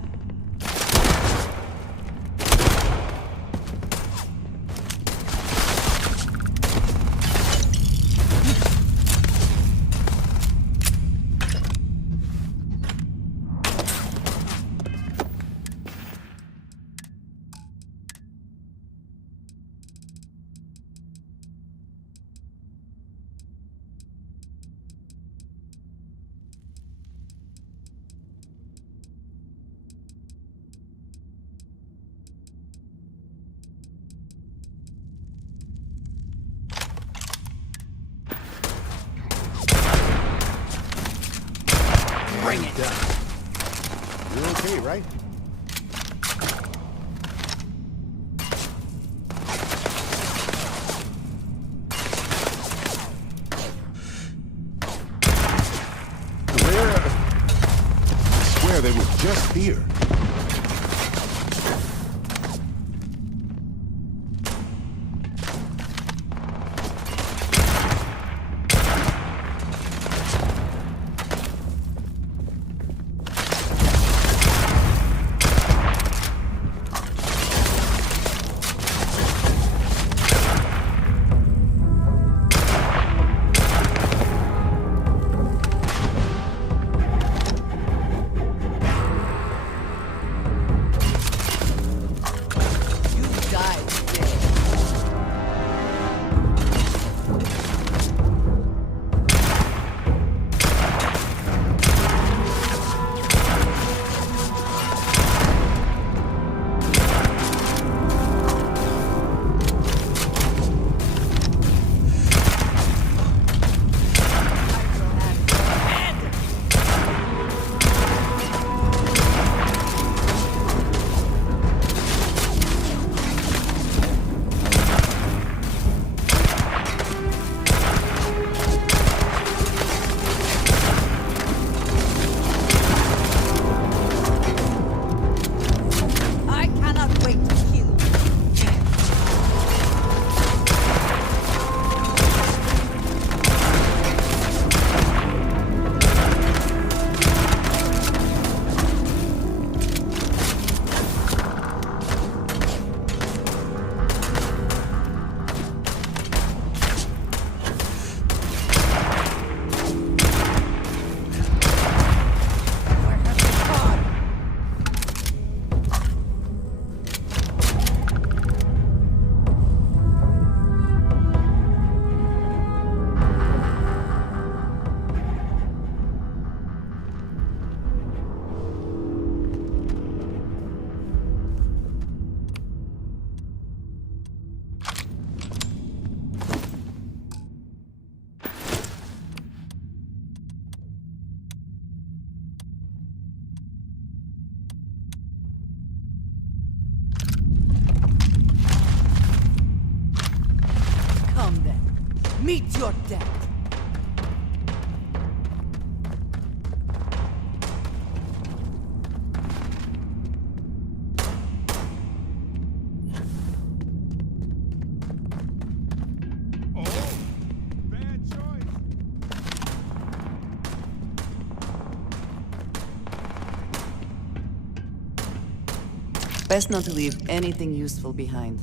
Bring it. You're okay, right? I swear they were just here. Meet your death. Best not to leave anything useful behind.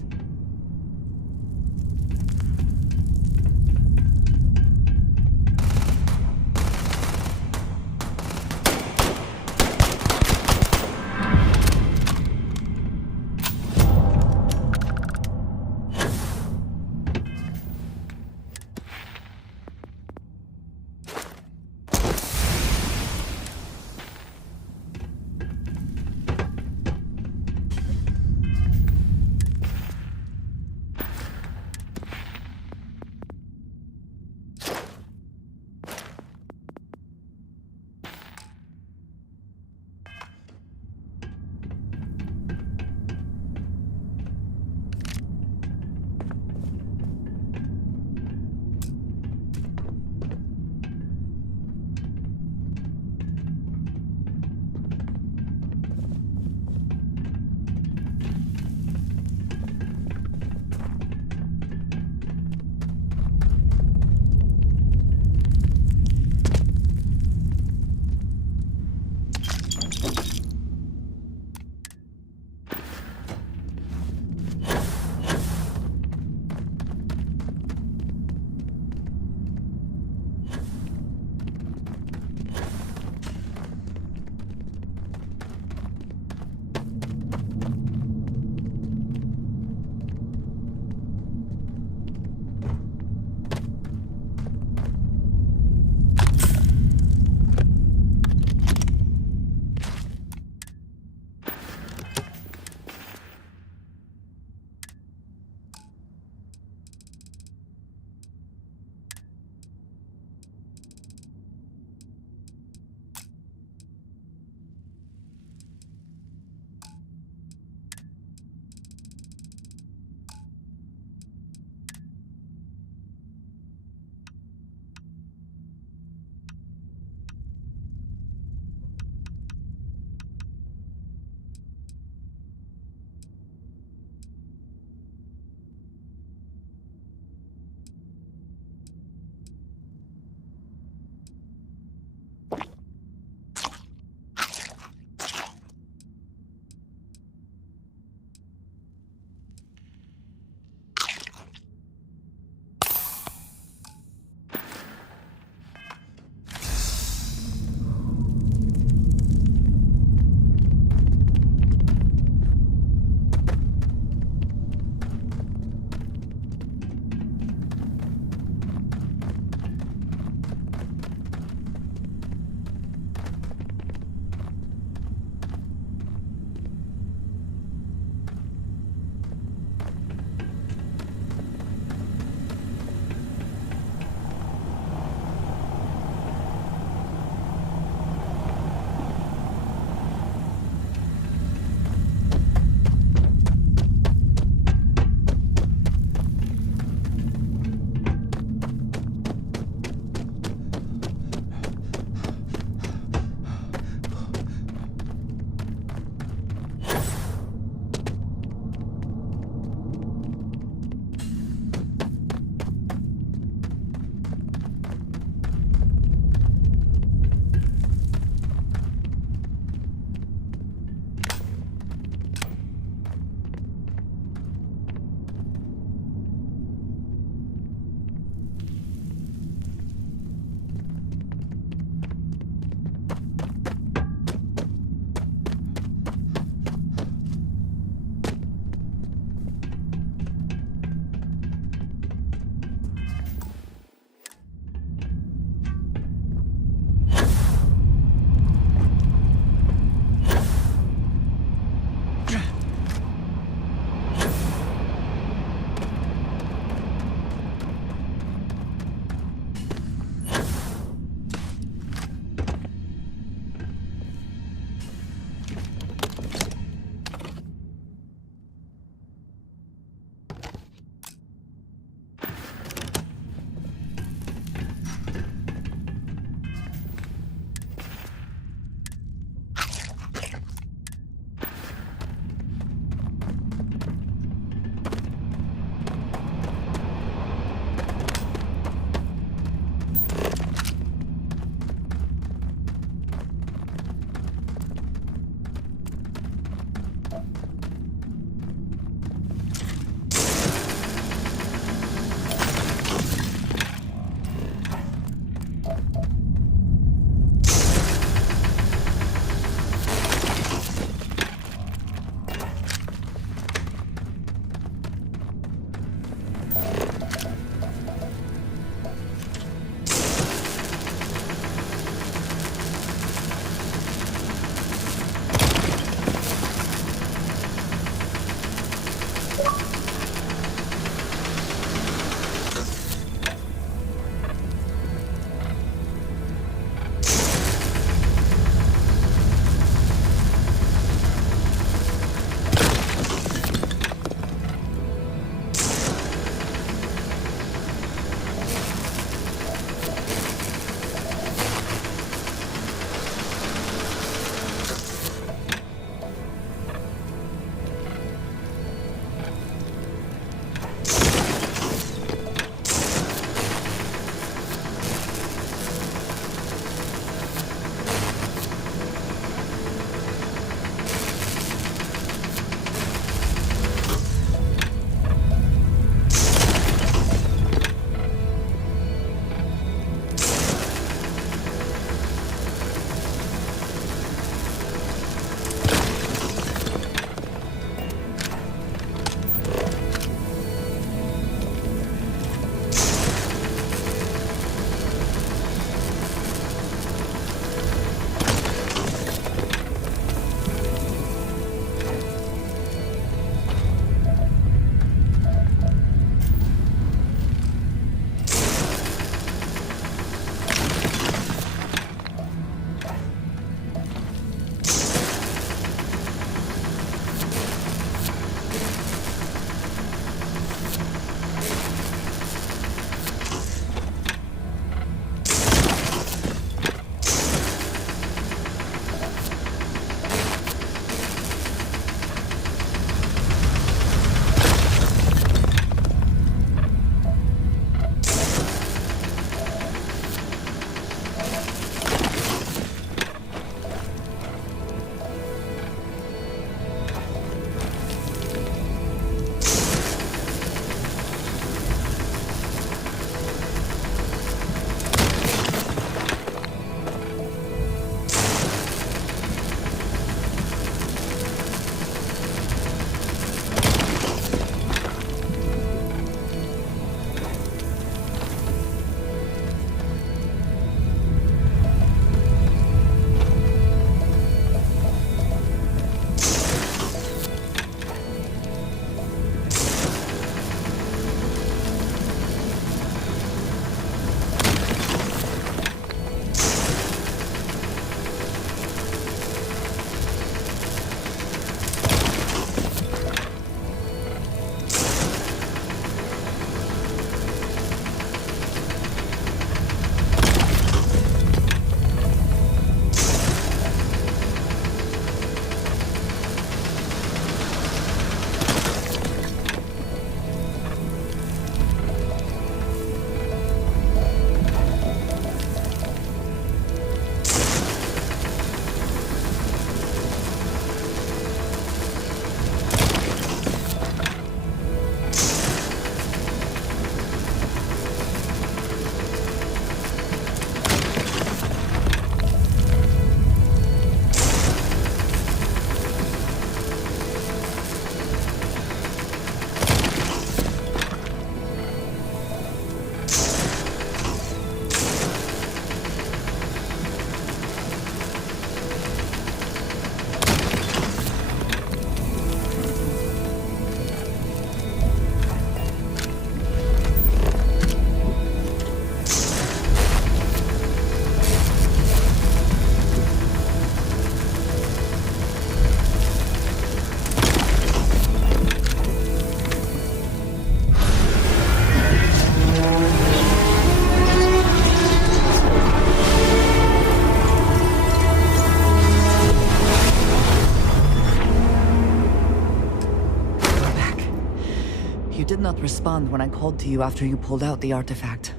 respond when I called to you after you pulled out the artifact.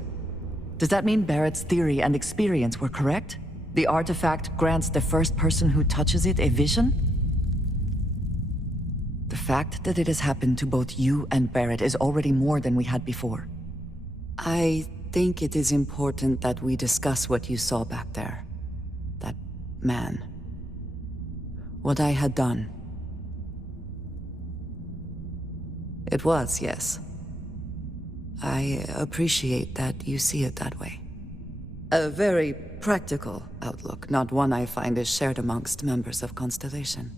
Does that mean Barrett's theory and experience were correct? The artifact grants the first person who touches it a vision? The fact that it has happened to both you and Barrett is already more than we had before. I think it is important that we discuss what you saw back there. That man. What I had done. It was, yes. I appreciate that you see it that way. A very practical outlook, not one I find is shared amongst members of Constellation.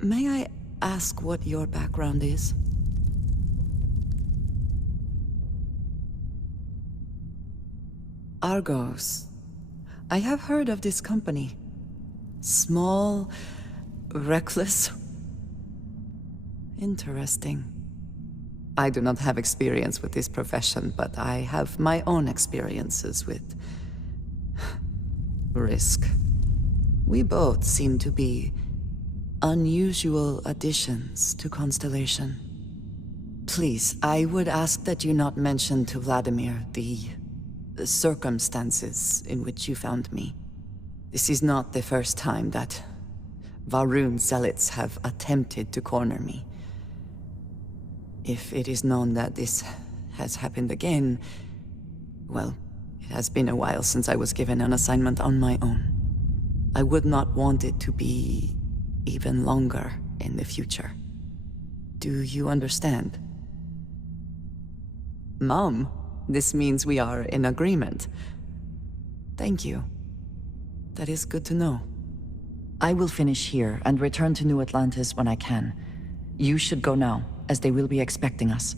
May I ask what your background is? Argos. I have heard of this company. Small, reckless. Interesting. I do not have experience with this profession, but I have my own experiences with risk. We both seem to be unusual additions to Constellation. Please, I would ask that you not mention to Vladimir the circumstances in which you found me. This is not the first time that Varun zealots have attempted to corner me. If it is known that this has happened again, well, it has been a while since I was given an assignment on my own. I would not want it to be even longer in the future. Do you understand? Mom, this means we are in agreement. Thank you. That is good to know. I will finish here and return to New Atlantis when I can. You should go now, as they will be expecting us.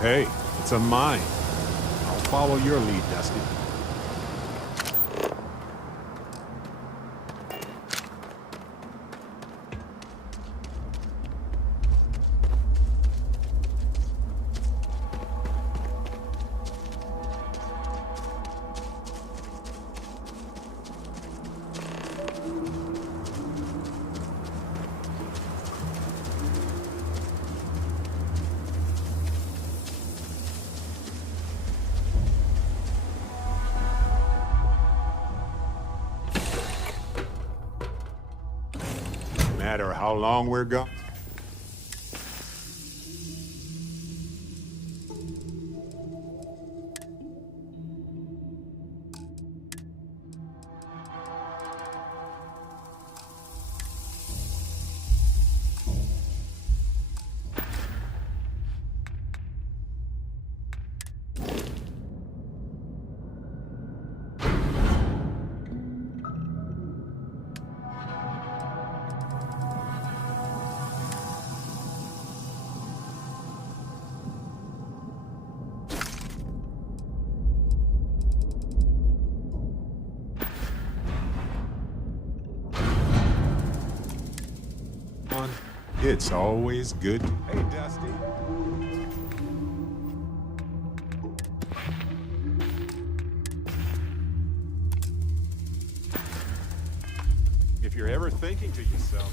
Hey, it's a mine. I'll follow your lead, Dusty. Matter how long we're gone. It's always good. Hey, Dusty. If you're ever thinking to yourself,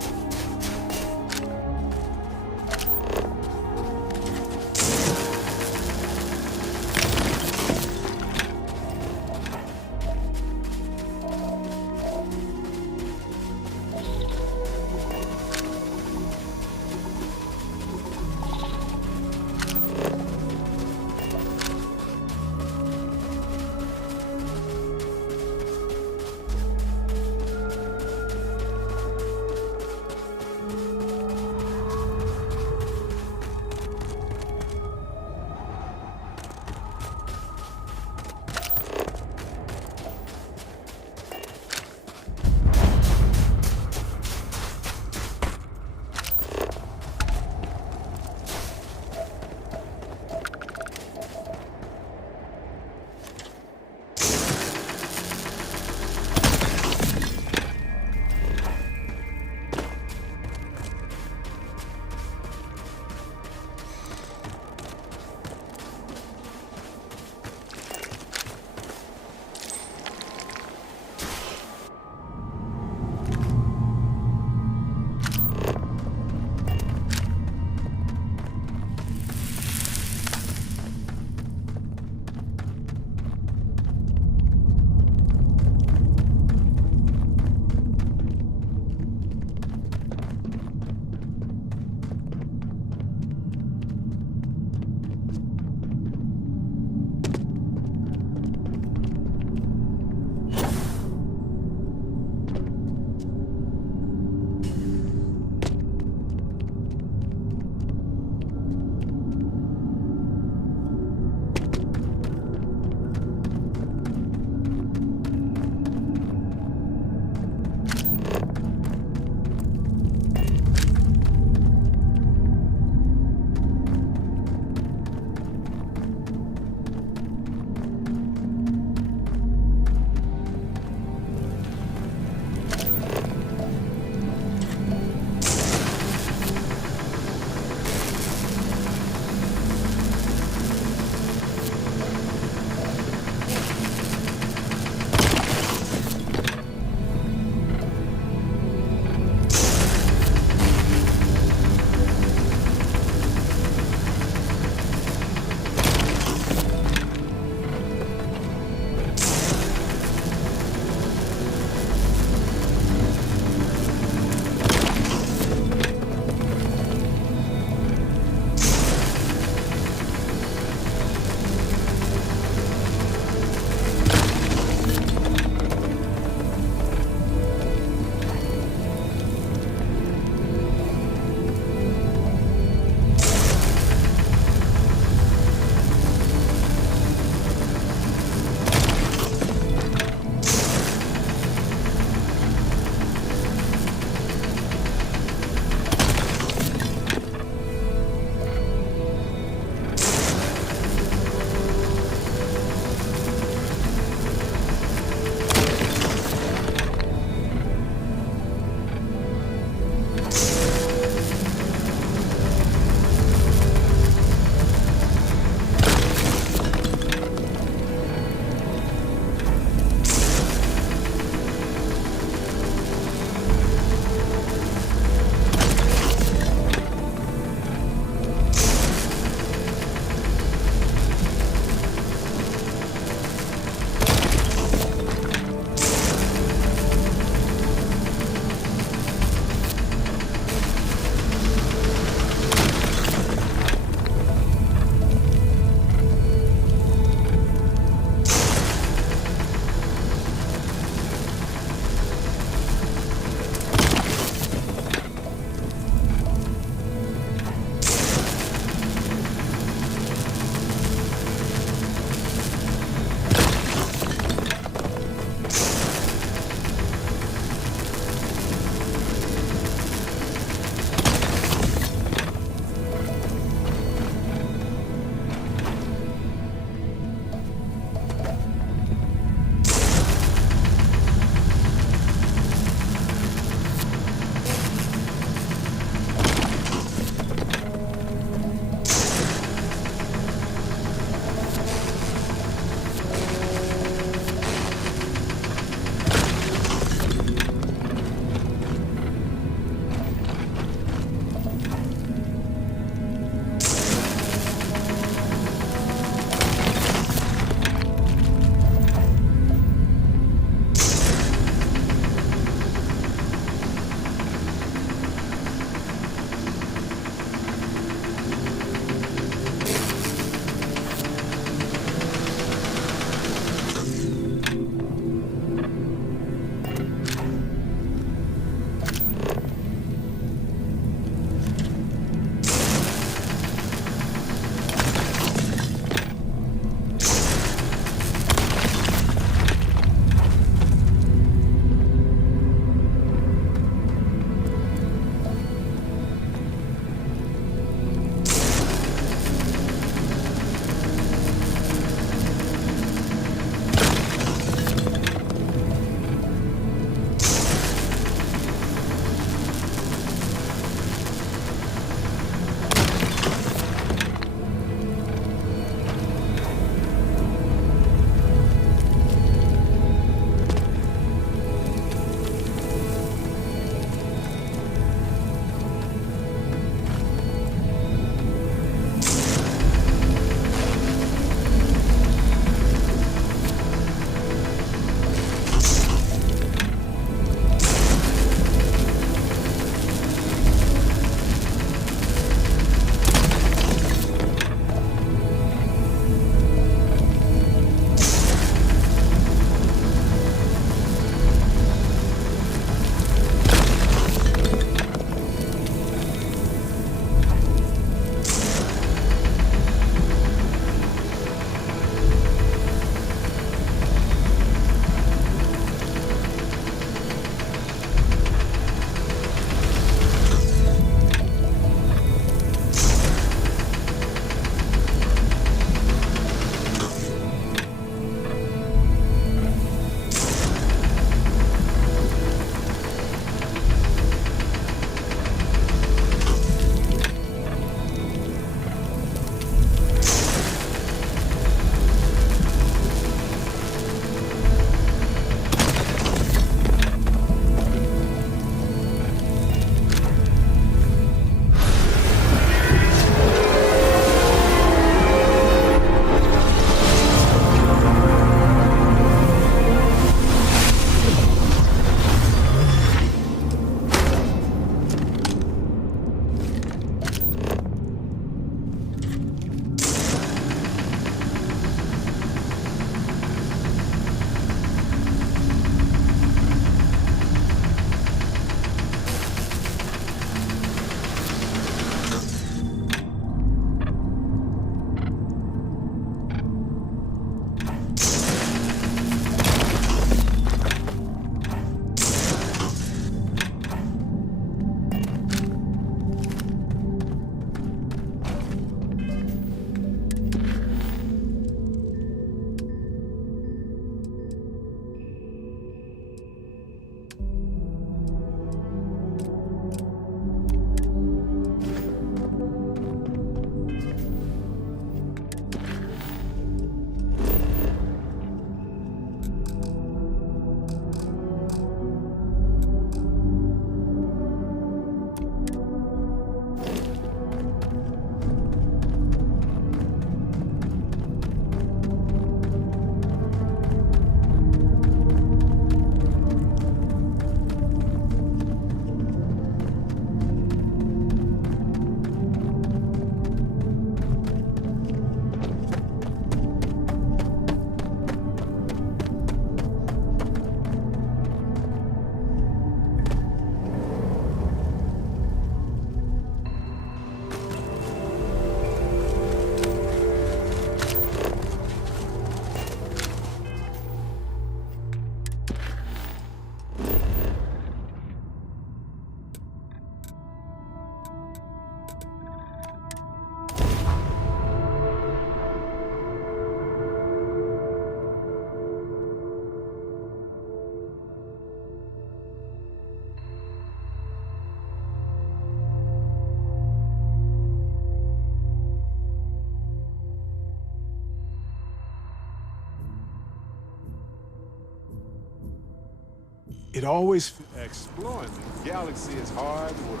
It always... Exploring the galaxy is hard work,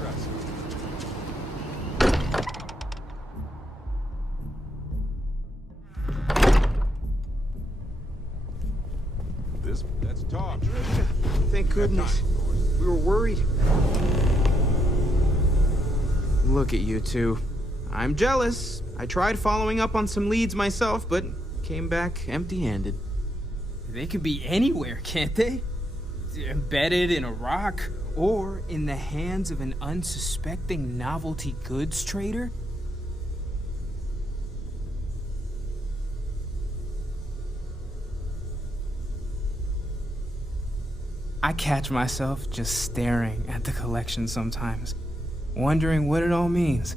trust me. Let's talk. Thank goodness. We were worried. Look at you two. I'm jealous. I tried following up on some leads myself, but came back empty-handed. They could be anywhere, can't they? Embedded in a rock, or in the hands of an unsuspecting novelty goods trader? I catch myself just staring at the collection sometimes, wondering what it all means.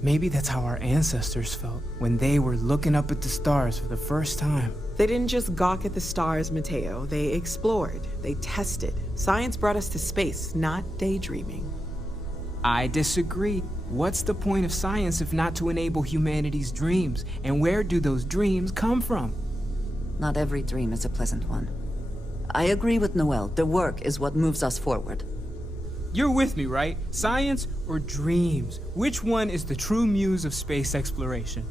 Maybe that's how our ancestors felt when they were looking up at the stars for the first time. They didn't just gawk at the stars, Mateo. They explored. They tested. Science brought us to space, not daydreaming. I disagree. What's the point of science if not to enable humanity's dreams? And where do those dreams come from? Not every dream is a pleasant one. I agree with Noel. The work is what moves us forward. You're with me, right? Science or dreams? Which one is the true muse of space exploration?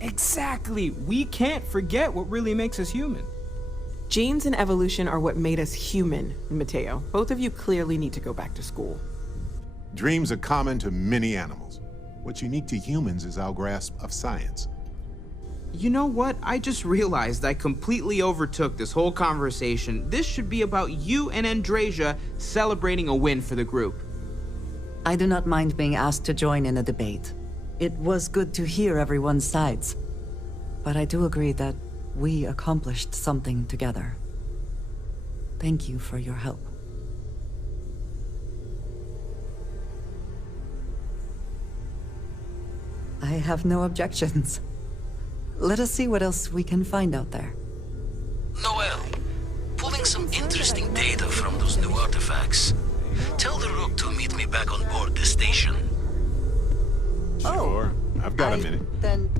Exactly. We can't forget what really makes us human. Genes and evolution are what made us human, Mateo. Both of you clearly need to go back to school. Dreams are common to many animals. What's unique to humans is our grasp of science. You know what? I just realized I completely overtook this whole conversation. This should be about you and Andrasia celebrating a win for the group. I do not mind being asked to join in a debate. It was good to hear everyone's sides. But I do agree that we accomplished something together. Thank you for your help. I have no objections. Let us see what else we can find out there. Noel, pulling some interesting data from those new artifacts. Tell the Rook to meet me back on board the station. Sure, I've got a minute. Then,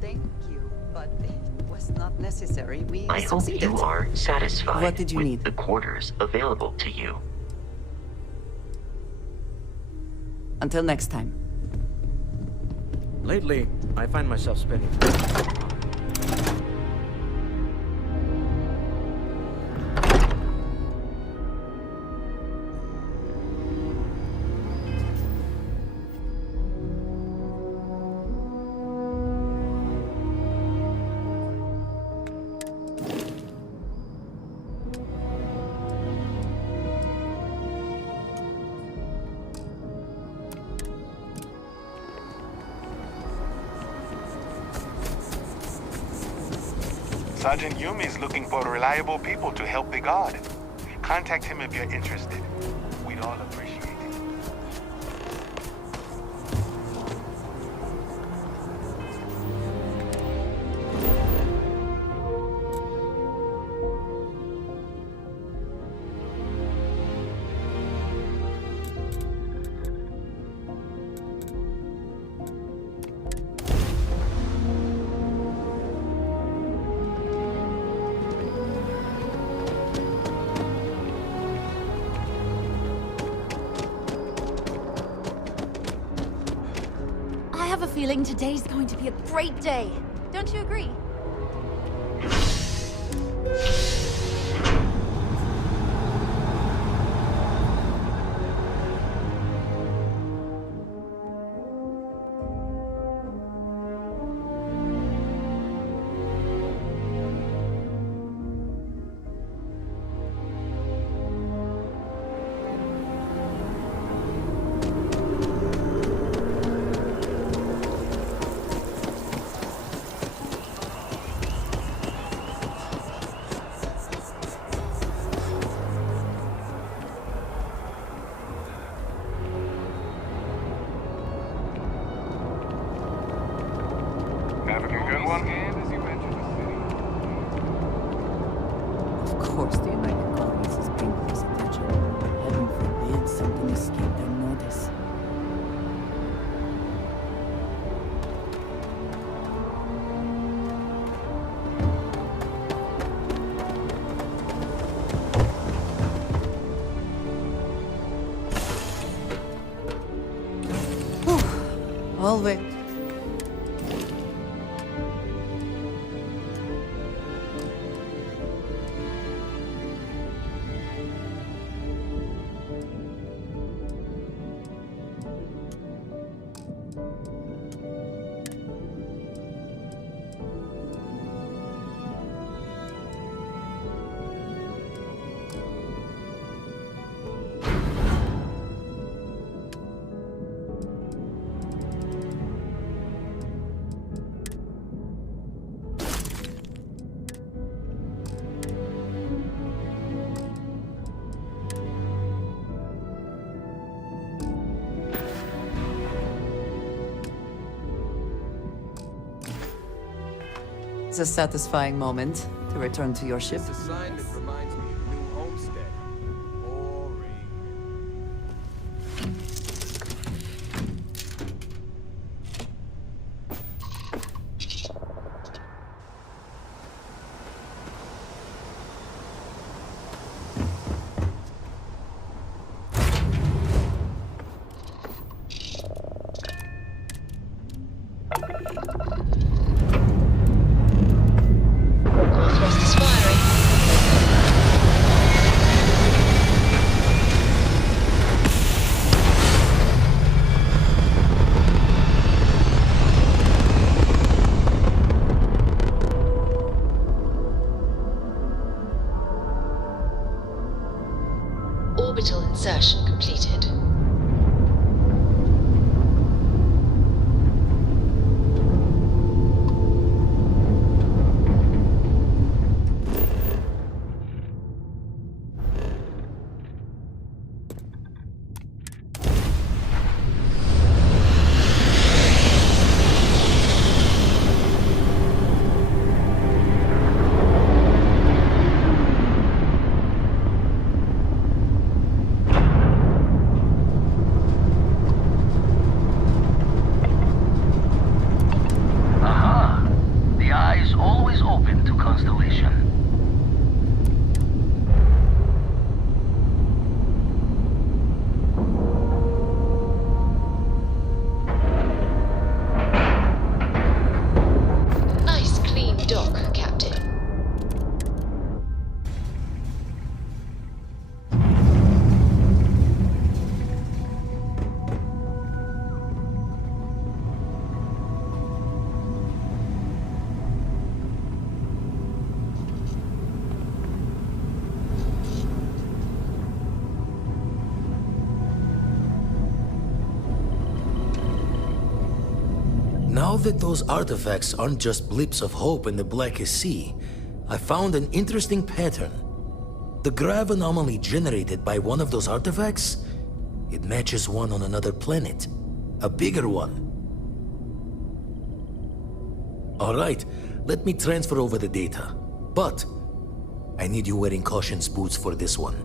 thank you, but it was not necessary. We I hope succeeded. you are satisfied What did you with need? the quarters available to you. Until next time. Lately, I find myself spending... Sergeant Yumi is looking for reliable people to help the Guard. Contact him if you're interested. We'd all appreciate it. I have a feeling today's going to be a great day. Don't you agree? Having a good one? Of course, the United Colonies is paying close attention. Heaven forbid something escaped their notice. Volve. It's a satisfying moment to return to your ship. This assignment reminds me of New Homestead. Boring. Core thrusters firing. Orbital insertion completed. Aha! The eye is always open to Constellation. Nice clean dock, Captain. Now that those artifacts aren't just blips of hope in the blackest sea, I found an interesting pattern. The grav anomaly generated by one of those artifacts, it matches one on another planet. A bigger one. Alright, let me transfer over the data. But I need you wearing caution's boots for this one.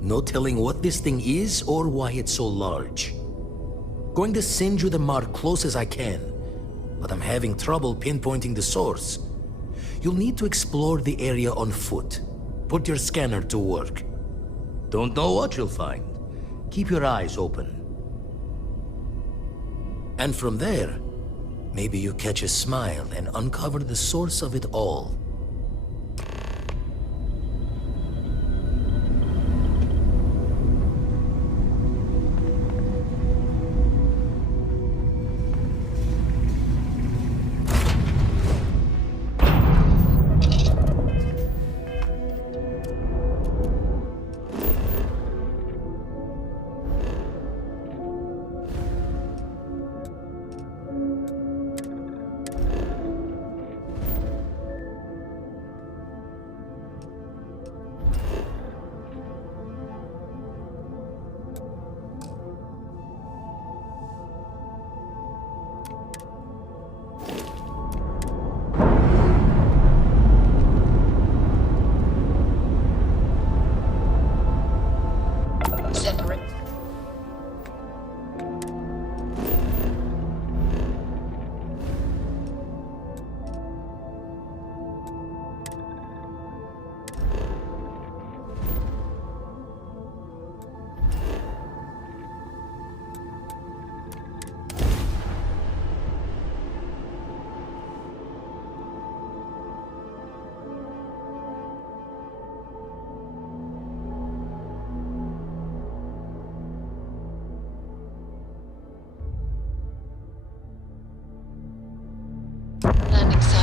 No telling what this thing is or why it's so large. Going to send you the mark close as I can, but I'm having trouble pinpointing the source. You'll need to explore the area on foot. Put your scanner to work. Don't know what you'll find. Keep your eyes open. And from there, maybe you catch a smile and uncover the source of it all.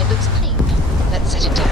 looks clean. Let's set it down.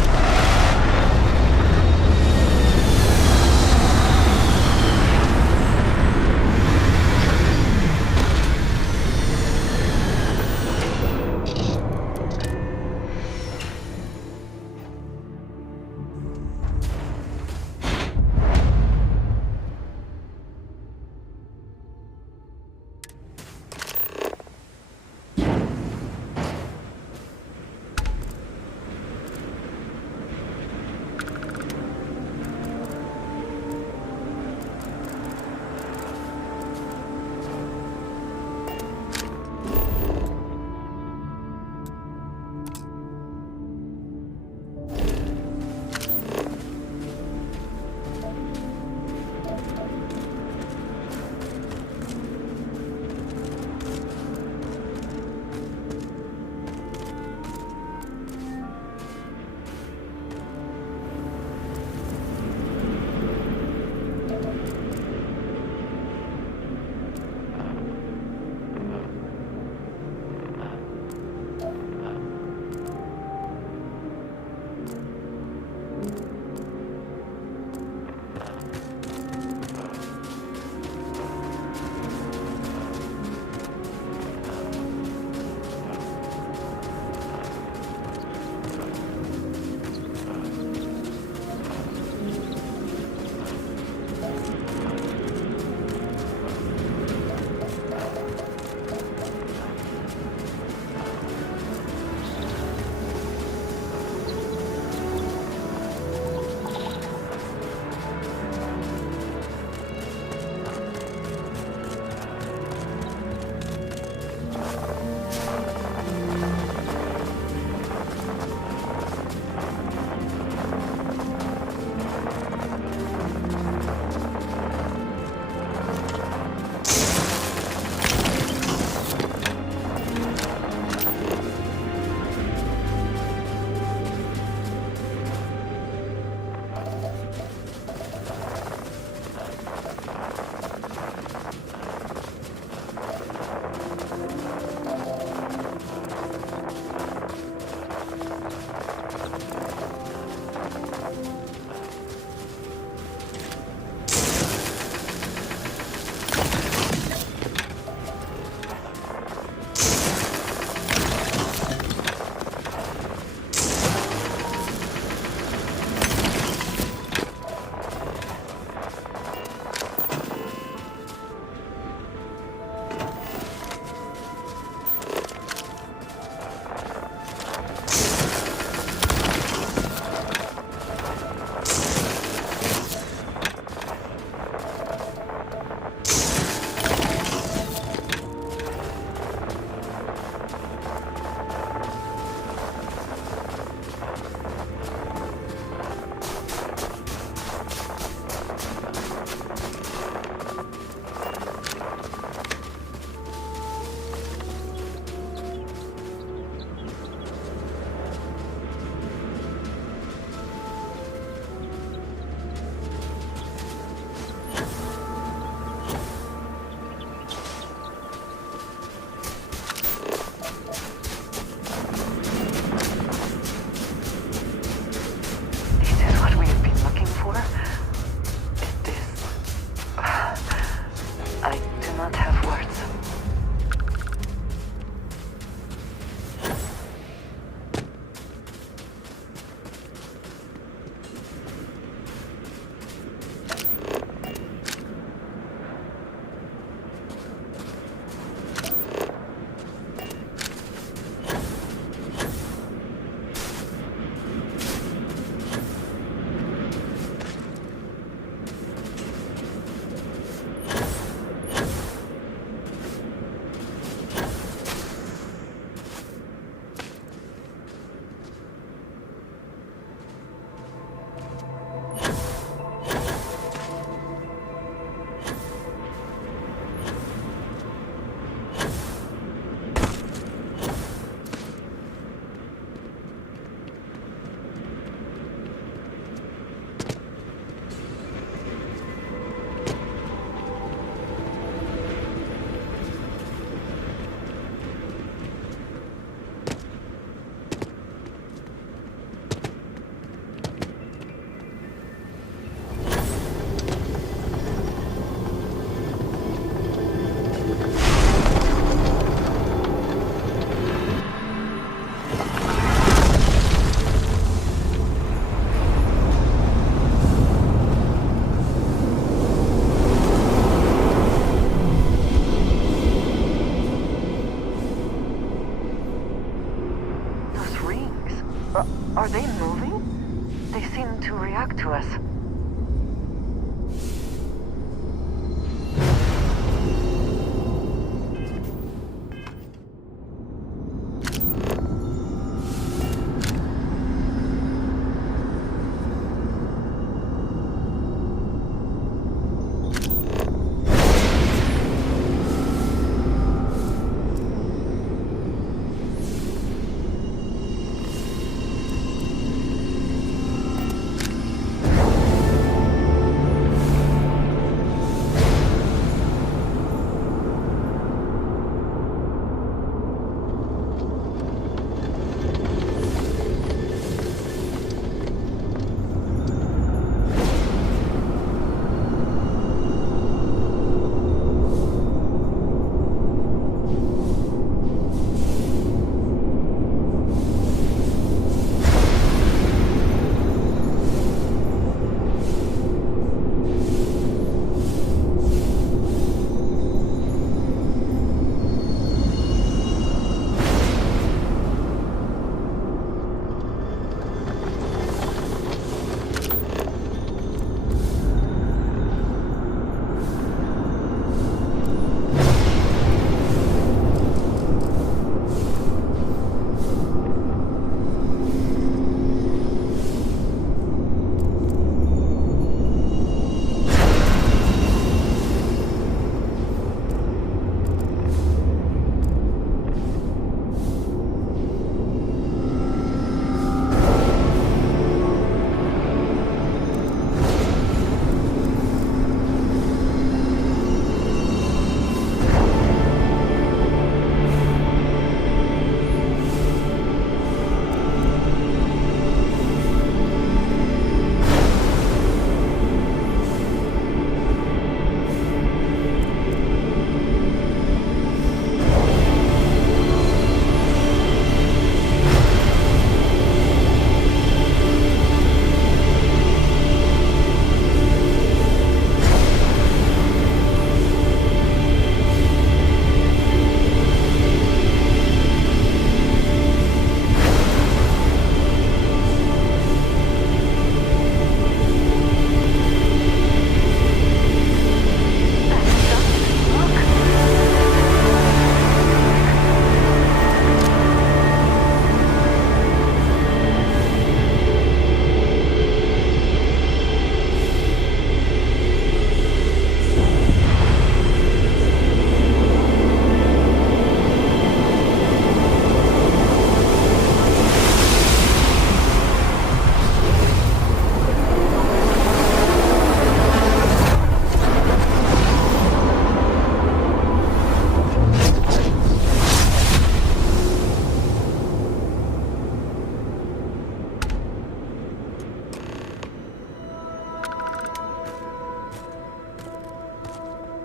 Are they moving? They seem to react to us.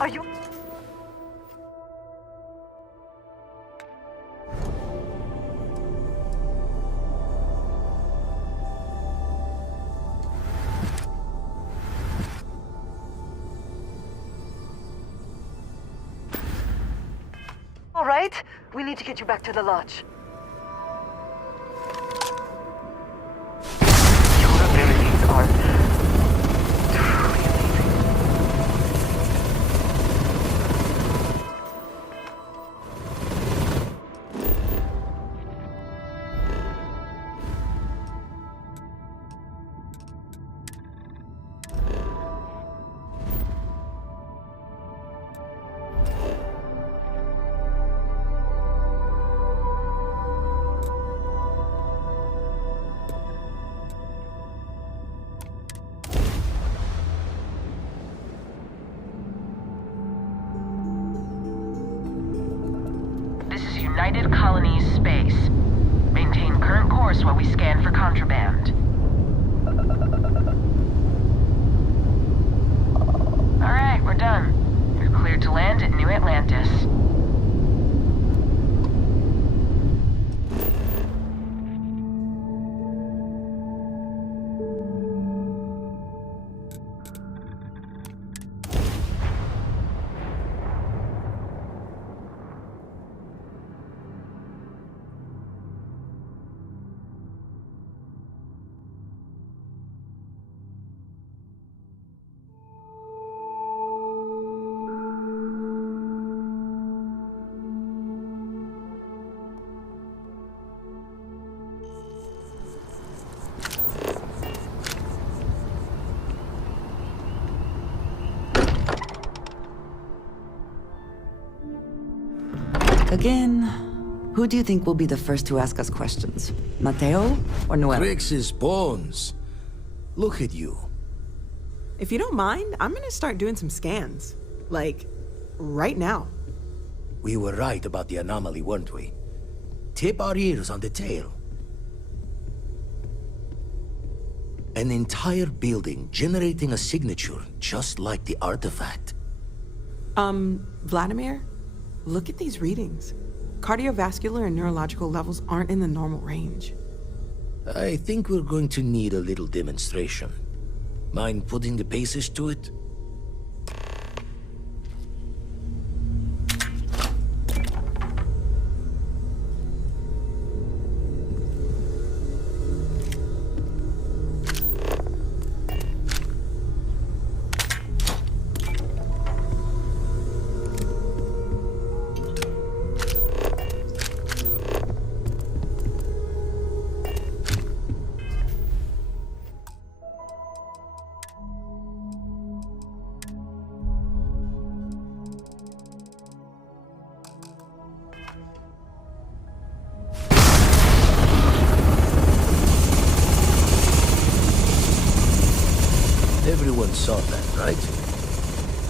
Are you... All right, we need to get you back to the lodge. Your abilities are truly amazing. United Colonies space. Maintain current course while we scan for contraband. Alright, we're done. You're cleared to land at New Atlantis. Again, who do you think will be the first to ask us questions? Mateo or Noel? Crix's bones. Look at you. If you don't mind, I'm gonna start doing some scans. Like, right now. We were right about the anomaly, weren't we? Tip our ears on the tail. An entire building generating a signature just like the artifact. Vladimir, look at these readings. Cardiovascular and neurological levels aren't in the normal range. I think we're going to need a little demonstration. Mind putting the paces to it? Everyone saw that, right?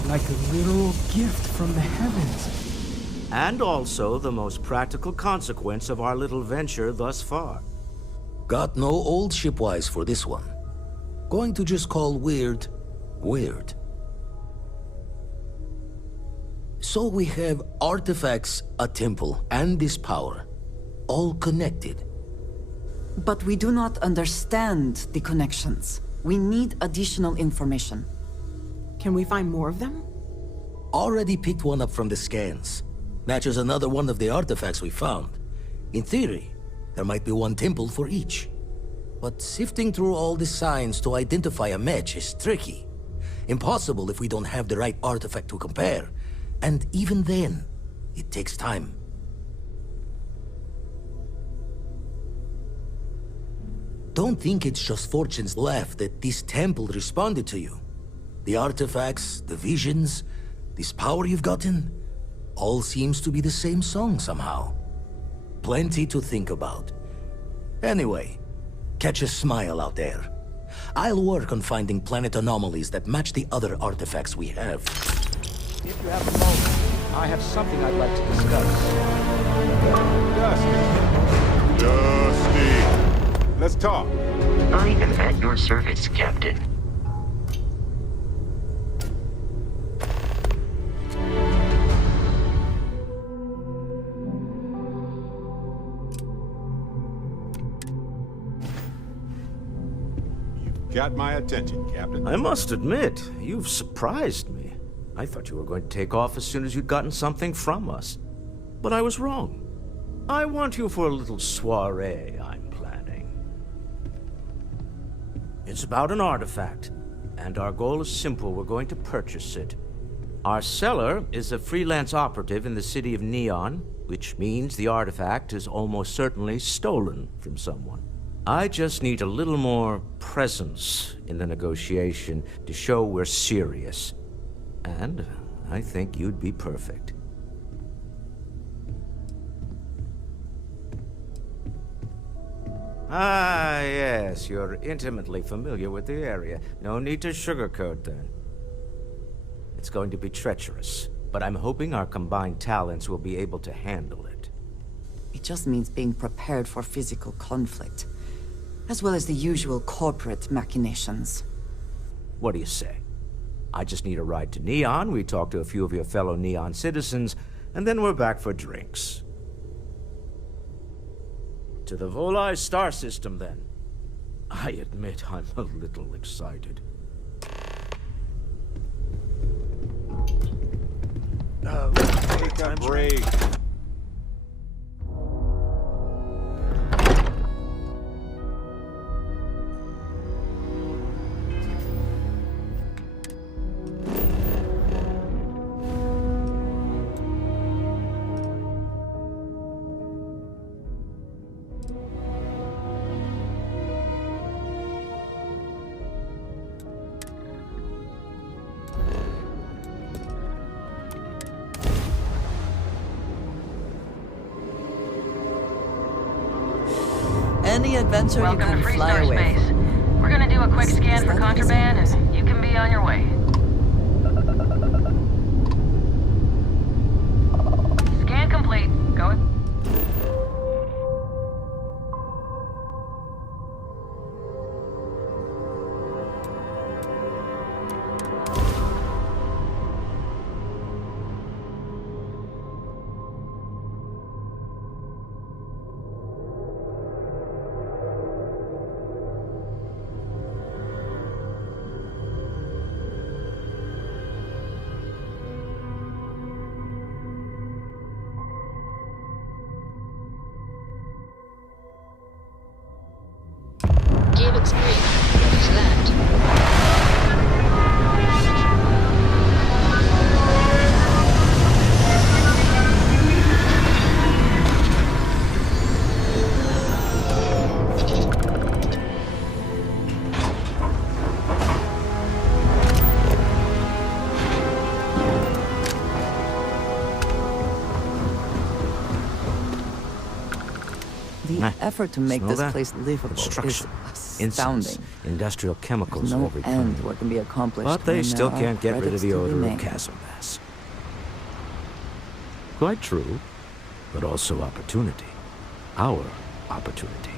Like a little gift from the heavens. And also the most practical consequence of our little venture thus far. Got no old shipwise for this one. Going to just call weird, weird. So we have artifacts, a temple, and this power. All connected. But we do not understand the connections. We need additional information. Can we find more of them? Already picked one up from the scans. Matches another one of the artifacts we found. In theory, there might be one temple for each. But sifting through all the signs to identify a match is tricky. Impossible if we don't have the right artifact to compare. And even then, it takes time. Don't think it's just fortune's laugh that this temple responded to you. The artifacts, the visions, this power you've gotten, all seems to be the same song somehow. Plenty to think about. Anyway, catch a smile out there. I'll work on finding planet anomalies that match the other artifacts we have. If you have a moment, I have something I'd like to discuss. Dusty! Let's talk. I am at your service, Captain. You've got my attention, Captain. I must admit, you've surprised me. I thought you were going to take off as soon as you'd gotten something from us. But I was wrong. I want you for a little soiree I'm planning. It's about an artifact, and our goal is simple. We're going to purchase it. Our seller is a freelance operative in the city of Neon, which means the artifact is almost certainly stolen from someone. I just need a little more presence in the negotiation to show we're serious. And I think you'd be perfect. Ah, yes, you're intimately familiar with the area. No need to sugarcoat then. It's going to be treacherous, but I'm hoping our combined talents will be able to handle it. It just means being prepared for physical conflict, as well as the usual corporate machinations. What do you say? I just need a ride to Neon, we talk to a few of your fellow Neon citizens, and then we're back for drinks. To the Volai star system, then. I admit I'm a little excited. Take a break. Any adventure you Welcome can to Free fly Star away Space. from. We're gonna do a quick scan for contraband, and you can be on your way. Scan complete. Go. Gear looks green. Ready to land. The effort to make Smell this that? place livable is Construction, astounding. incense, industrial chemicals There's of no every end kind. what can be accomplished. But they when still there are can't get rid of credits the to be odor of made. chasm mass. Quite true, but also opportunity. Our opportunity.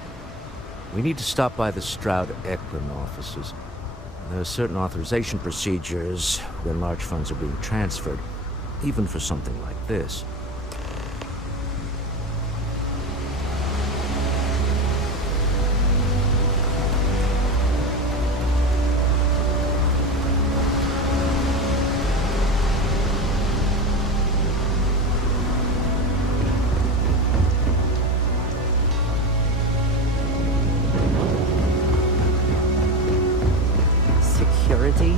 We need to stop by the Stroud-Eklund offices. There are certain authorization procedures when large funds are being transferred, even for something like this. Security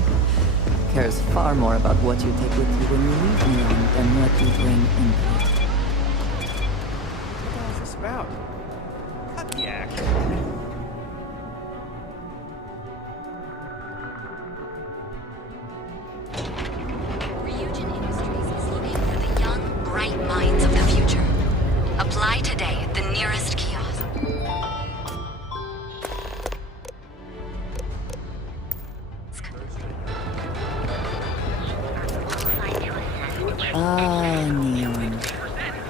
cares far more about what you take with you when you leave Neon than what you bring into it. What the hell is this about? Cut the action. Ryujin Industries is looking for the young, bright minds of the future. Apply today at the nearest kiosk. Ah, Neon.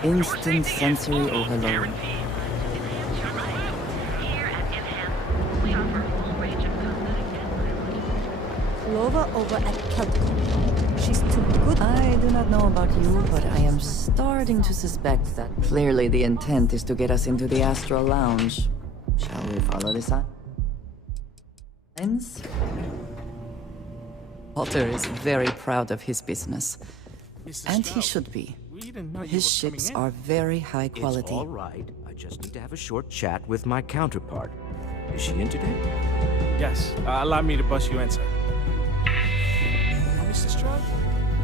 Instant sensory overload. Lova over at Keltco. She's too good. I do not know about you, but I am starting to suspect that clearly the intent is to get us into the Astral Lounge. Shall we follow the signs? Walter is very proud of his business. And he should be. His ships are very high quality. It's all right. I just need to have a short chat with my counterpart. Is she in today? Yes. Allow me to bust you in, sir. Mr. Stroud,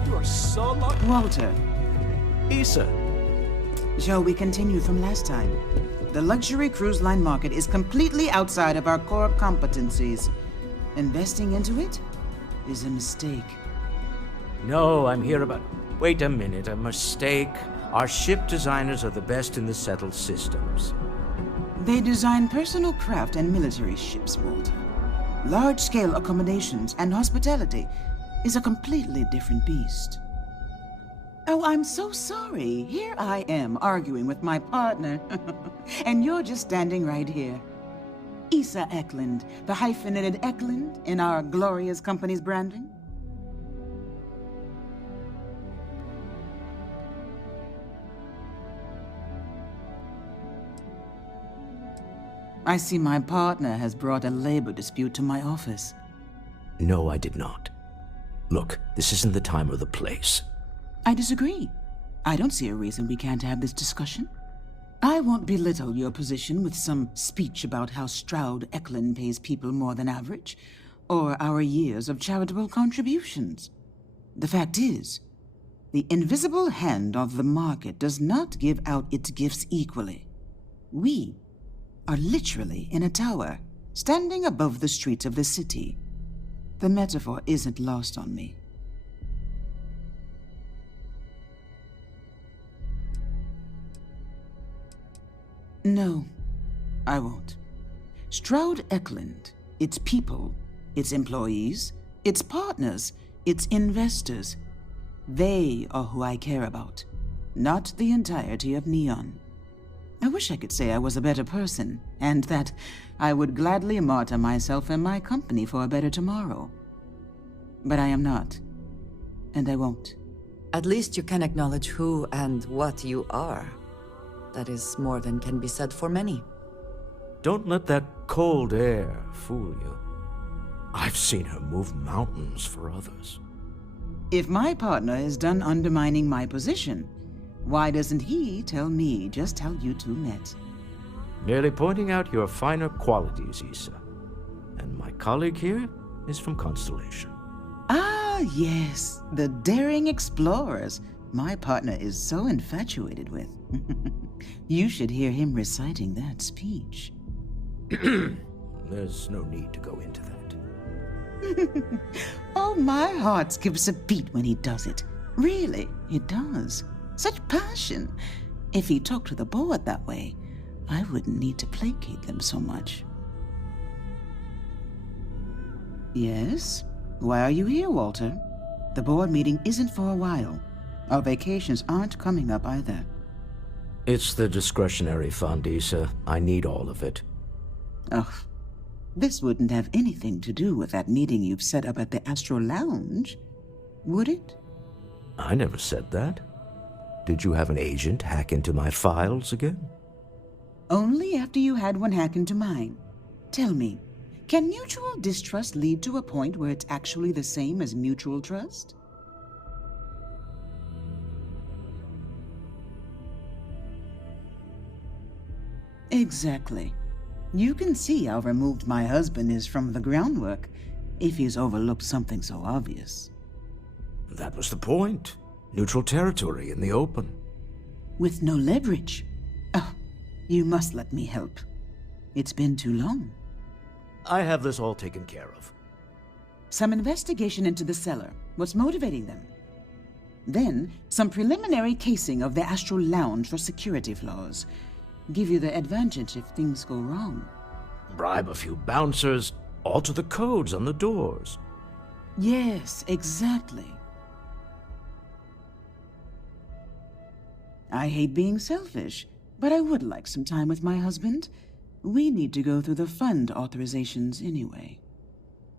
you are so lucky. Walter. Issa. Shall we continue from last time? The luxury cruise line market is completely outside of our core competencies. Investing into it is a mistake. No, I'm here about... Wait a minute, a mistake. Our ship designers are the best in the settled systems. They design personal craft and military ships, Walter. Large-scale accommodations and hospitality is a completely different beast. Oh, I'm so sorry. Here I am arguing with my partner. And you're just standing right here. Issa Eklund, the hyphenated Eklund in our glorious company's branding. I see my partner has brought a labor dispute to my office. No, I did not. Look, this isn't the time or the place. I disagree. I don't see a reason we can't have this discussion. I won't belittle your position with some speech about how Stroud-Eklund pays people more than average, or our years of charitable contributions. The fact is, the invisible hand of the market does not give out its gifts equally. We are literally in a tower, standing above the streets of the city. The metaphor isn't lost on me. No, I won't. Stroud Eklund, its people, its employees, its partners, its investors, they are who I care about, not the entirety of Neon. I wish I could say I was a better person, and that I would gladly martyr myself and my company for a better tomorrow. But I am not, and I won't. At least you can acknowledge who and what you are. That is more than can be said for many. Don't let that cold air fool you. I've seen her move mountains for others. If my partner is done undermining my position, why doesn't he tell me just how you two met? Merely pointing out your finer qualities, Issa. And my colleague here is from Constellation. Ah, yes, the daring explorers my partner is so infatuated with. You should hear him reciting that speech. There's no need to go into that. Oh, my heart skips a beat when he does it. Really, it does. Such passion. If he talked to the board that way, I wouldn't need to placate them so much. Yes? Why are you here, Walter? The board meeting isn't for a while. Our vacations aren't coming up either. It's the discretionary fund, Issa. I need all of it. Ugh. This wouldn't have anything to do with that meeting you've set up at the Astro Lounge, would it? I never said that. Did you have an agent hack into my files again? Only after you had one hack into mine. Tell me, can mutual distrust lead to a point where it's actually the same as mutual trust? Exactly. You can see how removed my husband is from the groundwork if he's overlooked something so obvious. That was the point. Neutral territory in the open. With no leverage. Oh, you must let me help. It's been too long. I have this all taken care of. Some investigation into the cellar. What's motivating them? Then, some preliminary casing of the Astral Lounge for security flaws. Give you the advantage if things go wrong. Bribe a few bouncers, alter the codes on the doors. Yes, exactly. I hate being selfish, but I would like some time with my husband. We need to go through the fund authorizations anyway.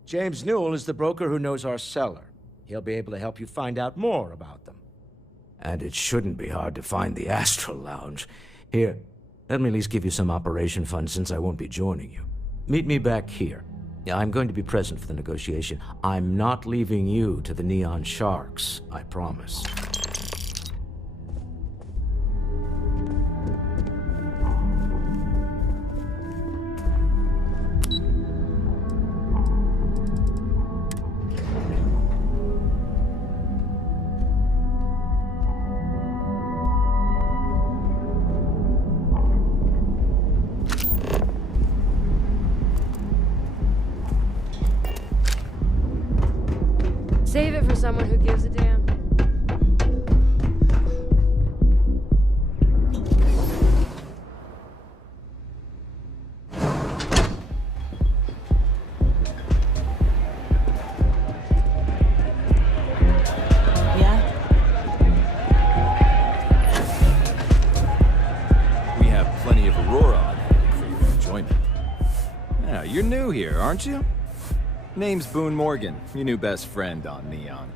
James Newell is the broker who knows our cellar. He'll be able to help you find out more about them. And it shouldn't be hard to find the Astral Lounge. Here, let me at least give you some operation funds since I won't be joining you. Meet me back here. I'm going to be present for the negotiation. I'm not leaving you to the Neon Sharks, I promise. Save it for someone who gives a damn. We have plenty of Aurora on hand for your enjoyment. Yeah, you're new here, aren't you? Name's Boone Morgan, your new best friend on Neon.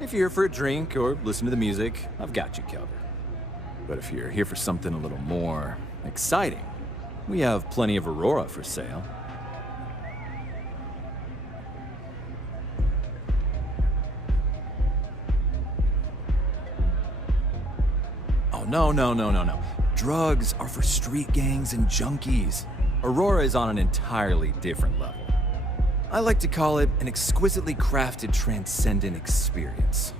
If you're here for a drink or listen to the music, I've got you covered. But if you're here for something a little more exciting, we have plenty of Aurora for sale. Oh, no. Drugs are for street gangs and junkies. Aurora is on an entirely different level. I like to call it an exquisitely crafted, transcendent experience.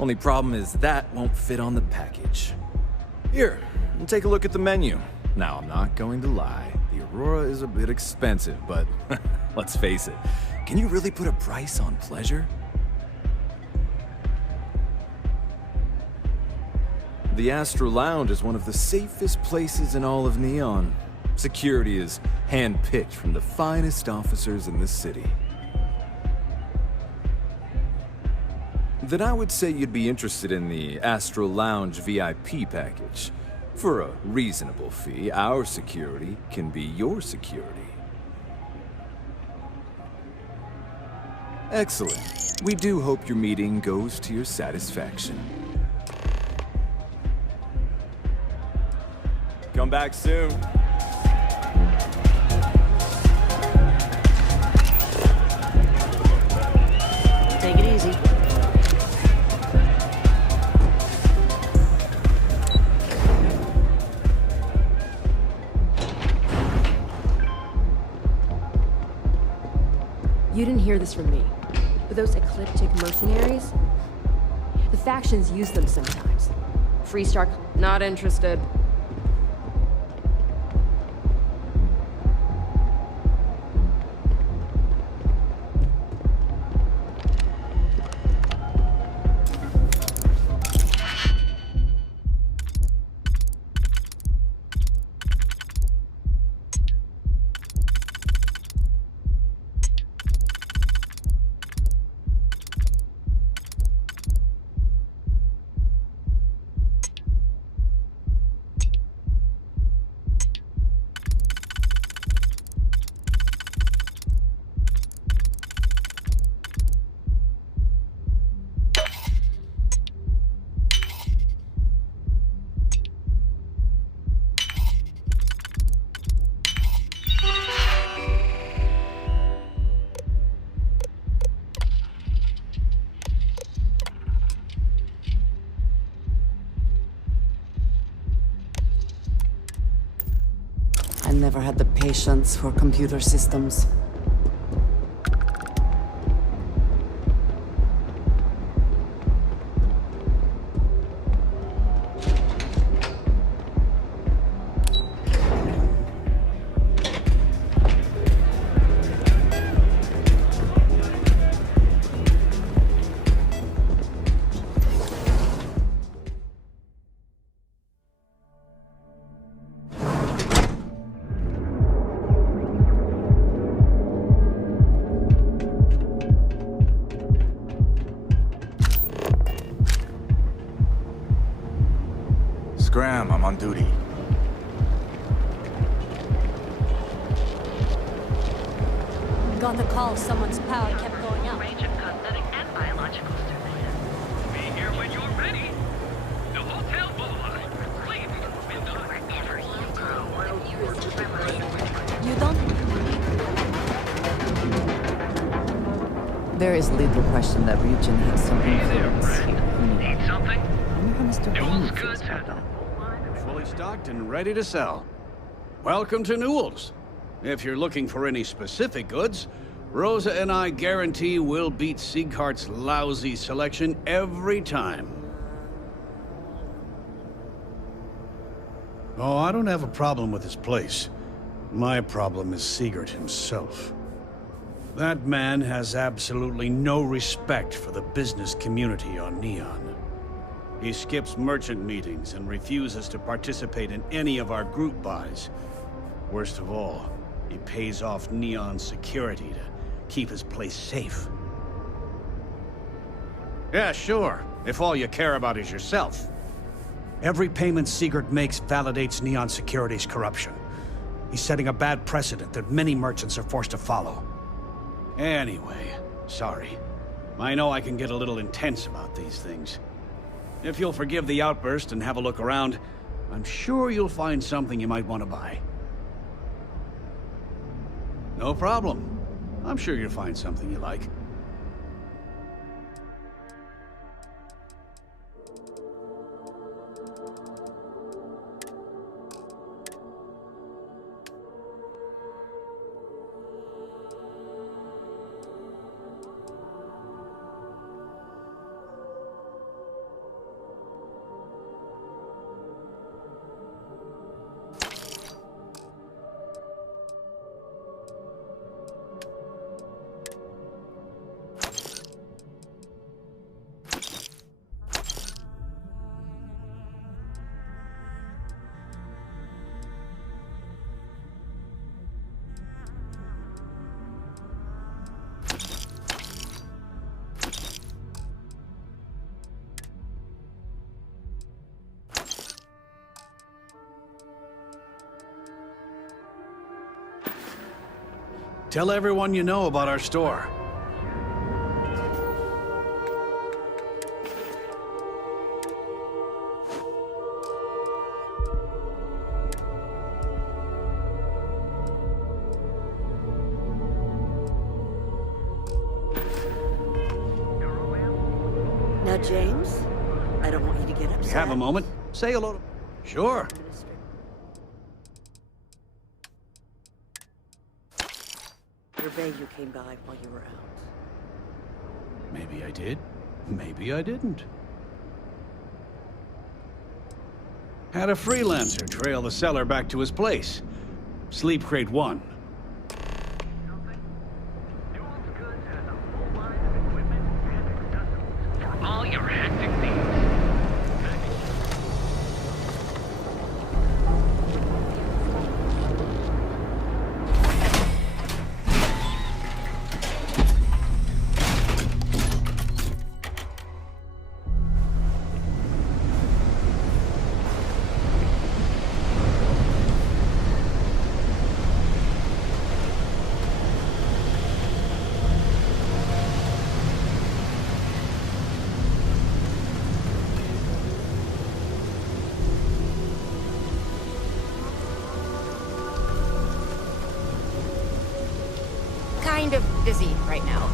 Only problem is that won't fit on the package. Here, take a look at the menu. Now, I'm not going to lie. The Aurora is a bit expensive, but let's face it. Can you really put a price on pleasure? The Astro Lounge is one of the safest places in all of Neon. Security is hand-picked from the finest officers in the city. Then I would say you'd be interested in the Astral Lounge VIP package. For a reasonable fee, our security can be your security. Excellent. We do hope your meeting goes to your satisfaction. Come back soon. Take it easy. You didn't hear this from me, but those ecliptic mercenaries? The factions use them sometimes. Freestar, not interested. I never had the patience for computer systems. Scram, I'm on duty. Got the call. Someone's power kept going out. Range of cosmetic and biological surveillance. Be here when you're ready. The Hotel Boulevard. Please, Wherever you go, the view is tremendous. You don't? There is little question that Ryujin has something Hey there, for us. friend. Need something? I wonder how Mr. Newell's Baines goods feels about that. Fully stocked and ready to sell. Welcome to Newell's. If you're looking for any specific goods, Rosa and I guarantee we'll beat Sieghart's lousy selection every time. Oh, I don't have a problem with this place. My problem is Siegert himself. That man has absolutely no respect for the business community on Neon. He skips merchant meetings and refuses to participate in any of our group buys. Worst of all, he pays off Neon security to keep his place safe. Yeah, sure, if all you care about is yourself. Every payment Siegert makes validates Neon Security's corruption. He's setting a bad precedent that many merchants are forced to follow. Anyway, sorry. I know I can get a little intense about these things. If you'll forgive the outburst and have a look around, I'm sure you'll find something you might want to buy. No problem. I'm sure you'll find something you like. Tell everyone you know about our store. Now, James, I don't want you to get upset. You have a moment? Say hello to... Sure. Your bay you came by while you were out. Maybe I did. Maybe I didn't. Had a freelancer trail the seller back to his place. Sleep Crate 1. For all your hectic needs. Kind of busy right now.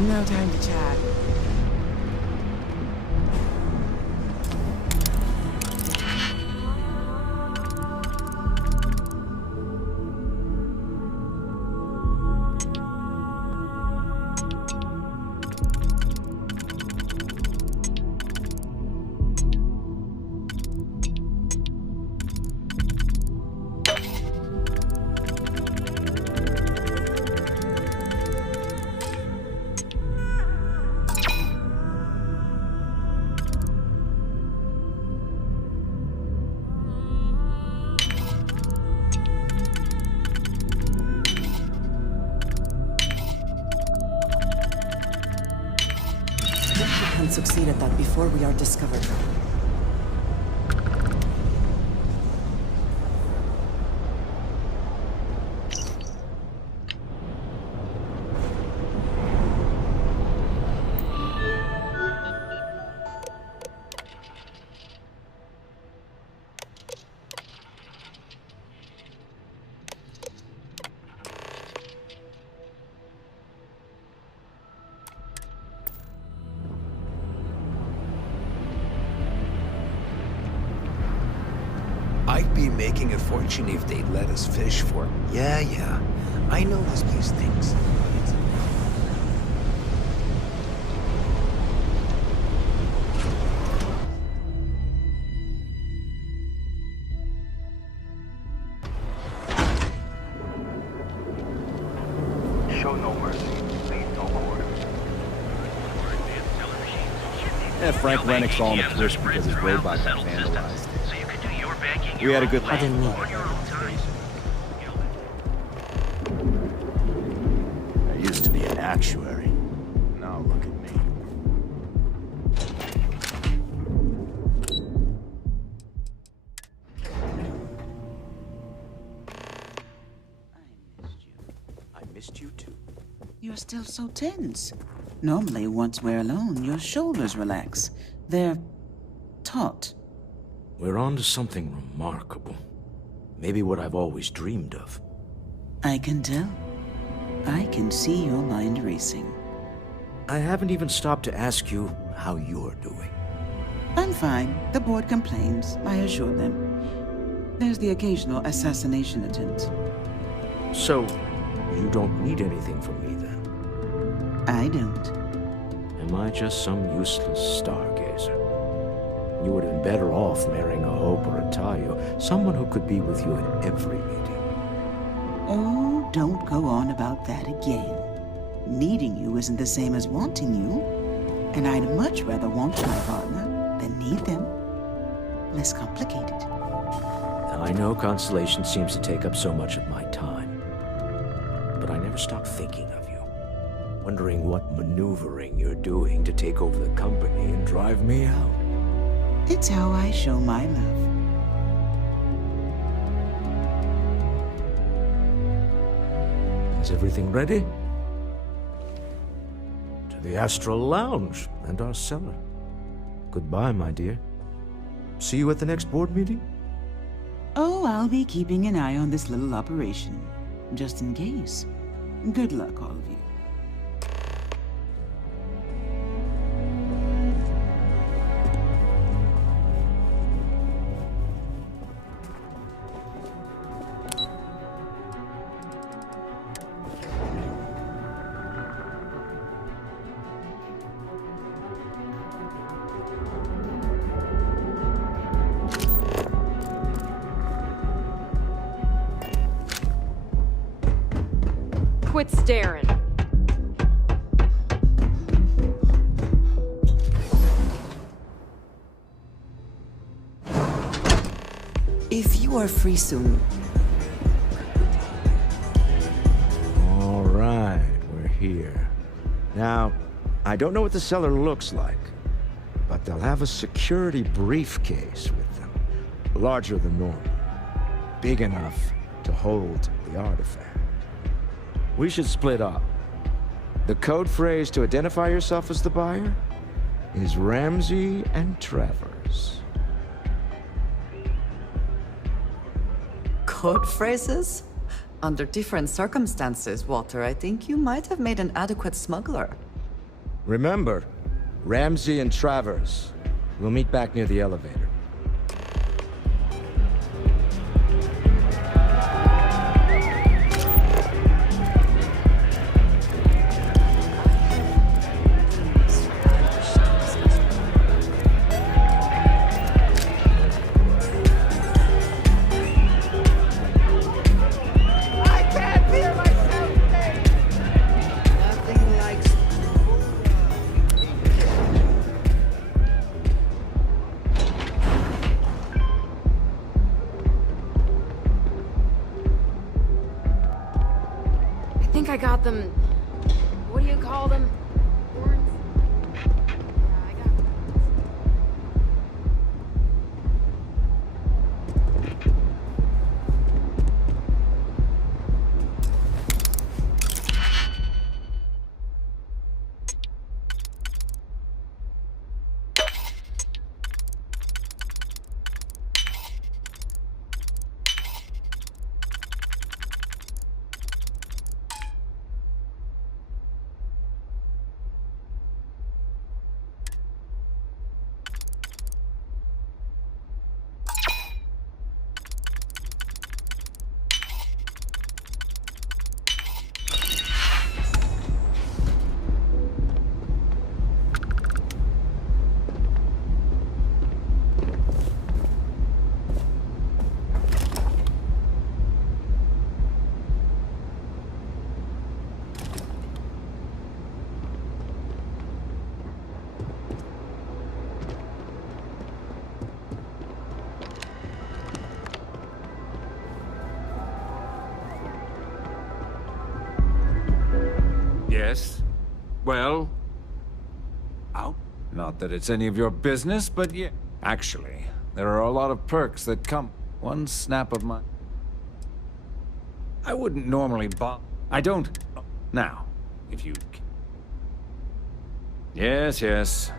No time to chat. And succeed at that before we are discovered. I'd be making a fortune if they'd let us fish for... Yeah. I know this place stinks. Show no mercy. Leave no quarter. Frank Rennick's all in a push because his robot got vandalized. We had a good laugh. I used to be an actuary. Now look at me. I missed you too. You're still so tense. Normally, once we're alone, your shoulders relax. They're taut. We're on to something remarkable. Maybe what I've always dreamed of. I can tell. I can see your mind racing. I haven't even stopped to ask you how you're doing. I'm fine. The board complains. I assure them. There's the occasional assassination attempt. So, you don't need anything from me then? I don't. Am I just some useless stargazer? You would have been better off marrying a Hope or a Tayo, someone who could be with you at every meeting. Oh, don't go on about that again. Needing you isn't the same as wanting you. And I'd much rather want my partner than need them. Less complicated. I know Constellation seems to take up so much of my time. But I never stop thinking of you. Wondering what maneuvering you're doing to take over the company and drive me out. It's how I show my love. everything ready? To the Astral Lounge and our cellar. Goodbye, my dear. See you at the next board meeting? Oh, I'll be keeping an eye on this little operation, just in case. Good luck, all of you. Quit staring. If you are free soon. All right, we're here. Now, I don't know what the cellar looks like, but they'll have a security briefcase with them. Larger than normal. Big enough to hold the artifact. We should split up. The code phrase to identify yourself as the buyer is Ramsey and Travers. Code phrases? Under different circumstances, Walter, I think you might have made an adequate smuggler. Remember, Ramsey and Travers. We'll meet back near the elevator. I think I got them. What do you call them? Horns? Yeah, I got them. Yes? Well? Out? Not that it's any of your business, but yeah. Actually, there are a lot of perks that come. One snap of my... I wouldn't normally I don't... Now, if you... Yes, yes.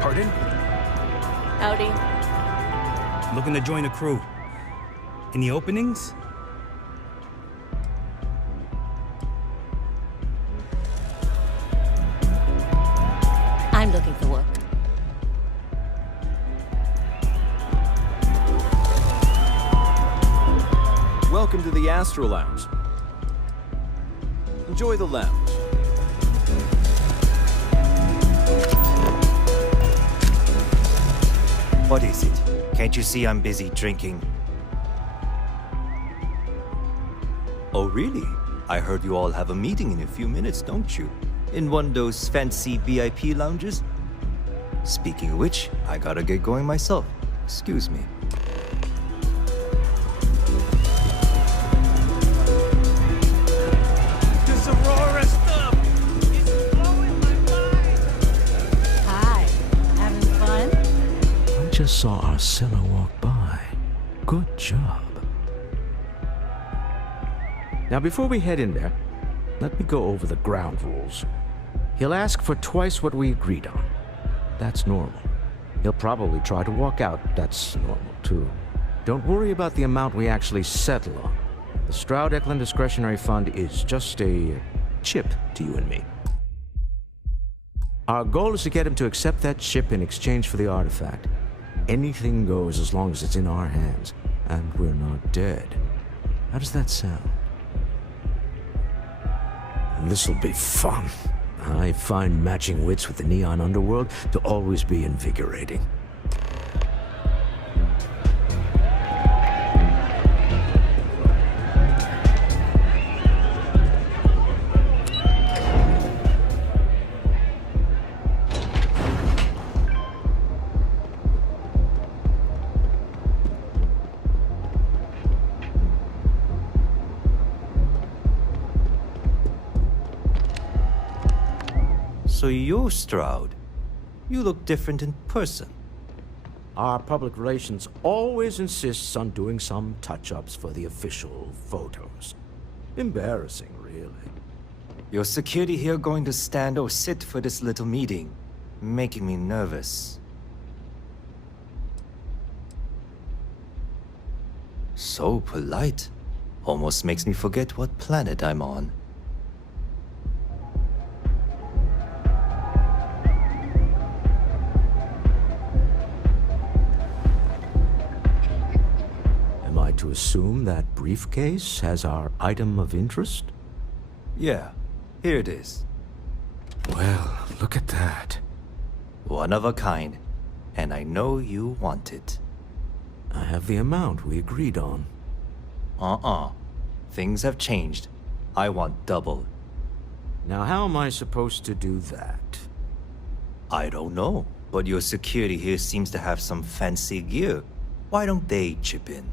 Pardon? Howdy. Looking to join a crew. Any openings? I'm looking for work. Welcome to the Astro Lounge. Enjoy the lounge. What is it? Can't you see I'm busy drinking? Oh, really? I heard you all have a meeting in a few minutes, don't you? In one of those fancy VIP lounges? Speaking of which, I gotta get going myself. Excuse me. This Aurora stuff is blowing my mind. Hi. Having fun? I just saw Arcilla walk by. Good job. Now, before we head in there, let me go over the ground rules. He'll ask for twice what we agreed on. That's normal. He'll probably try to walk out. That's normal, too. Don't worry about the amount we actually settle on. The Stroud-Eklund Discretionary Fund is just a chip to you and me. Our goal is to get him to accept that chip in exchange for the artifact. Anything goes as long as it's in our hands, and we're not dead. How does that sound? This'll be fun. I find matching wits with the neon underworld to always be invigorating. So you're Stroud. You look different in person. Our public relations always insists on doing some touch-ups for the official photos. Embarrassing, really. Your security here going to stand or sit for this little meeting, making me nervous. So polite. Almost makes me forget what planet I'm on. To assume that briefcase has our item of interest? Yeah, here it is. Well, look at that. One of a kind, and I know you want it. I have the amount we agreed on. Things have changed. I want double. Now, how am I supposed to do that? I don't know, but your security here seems to have some fancy gear. Why don't they chip in?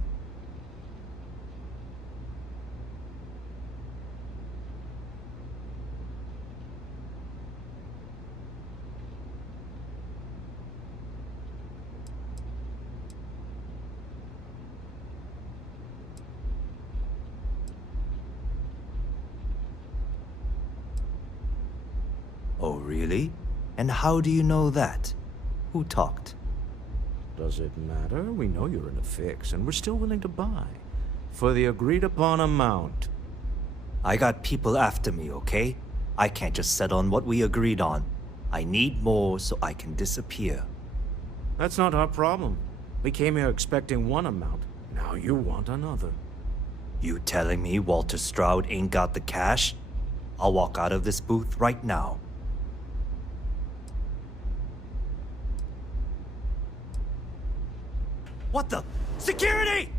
Oh, really? And how do you know that? Who talked? Does it matter? We know you're in a fix, and we're still willing to buy. For the agreed-upon amount. I got people after me, okay? I can't just settle on what we agreed on. I need more so I can disappear. That's not our problem. We came here expecting one amount. Now you want another. You telling me Walter Stroud ain't got the cash? I'll walk out of this booth right now. What the? Security!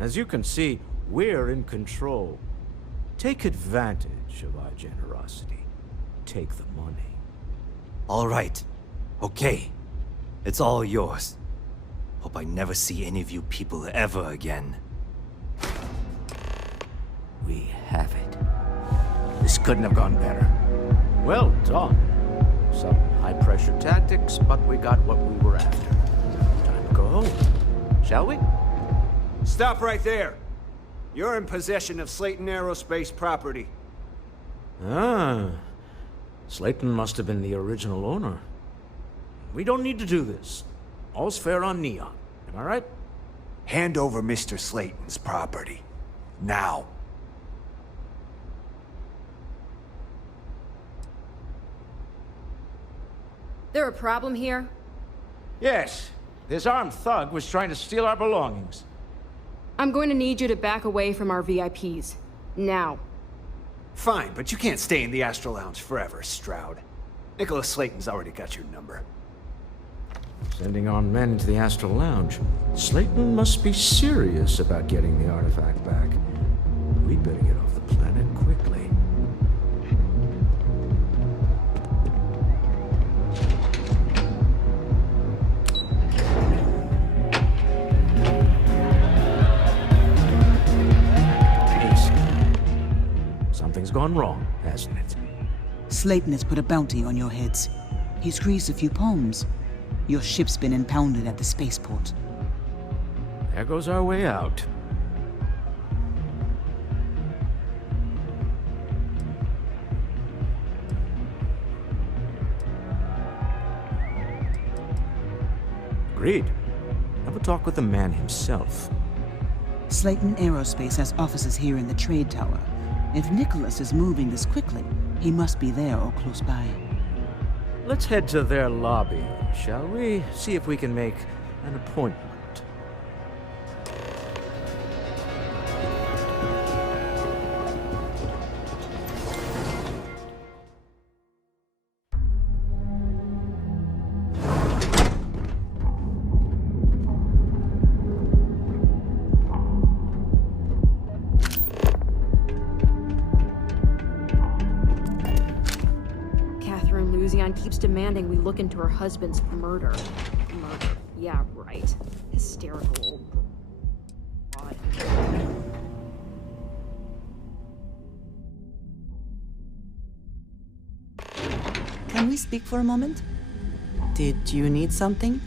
As you can see, we're in control. Take advantage of our generosity. Take the money. All right. Okay. It's all yours. Hope I never see any of you people ever again. We have it. This couldn't have gone better. Well done. Some high-pressure tactics, but we got what we were after. Time to go home. Shall we? Stop right there. You're in possession of Slayton Aerospace property. Ah. Slayton must have been the original owner. We don't need to do this. All's fair on Neon. Am I right? Hand over Mr. Slayton's property. Now. There a problem here? Yes. This armed thug was trying to steal our belongings. I'm going to need you to back away from our VIPs. Now. Fine, but you can't stay in the Astral Lounge forever, Stroud. Nicholas Slayton's already got your number. Sending armed men into the Astral Lounge. Slayton must be serious about getting the artifact back. We'd better get off the planet quickly. Something's gone wrong, hasn't it? Slayton has put a bounty on your heads. He's greased a few palms. Your ship's been impounded at the spaceport. There goes our way out. Agreed. Have a talk with the man himself. Slayton Aerospace has offices here in the trade tower. If Nicholas is moving this quickly, he must be there or close by. Let's head to their lobby, shall we? See if we can make an appointment. Keeps demanding we look into her husband's murder. Yeah, right. Hysterical old broad. Can we speak for a moment? Did you need something?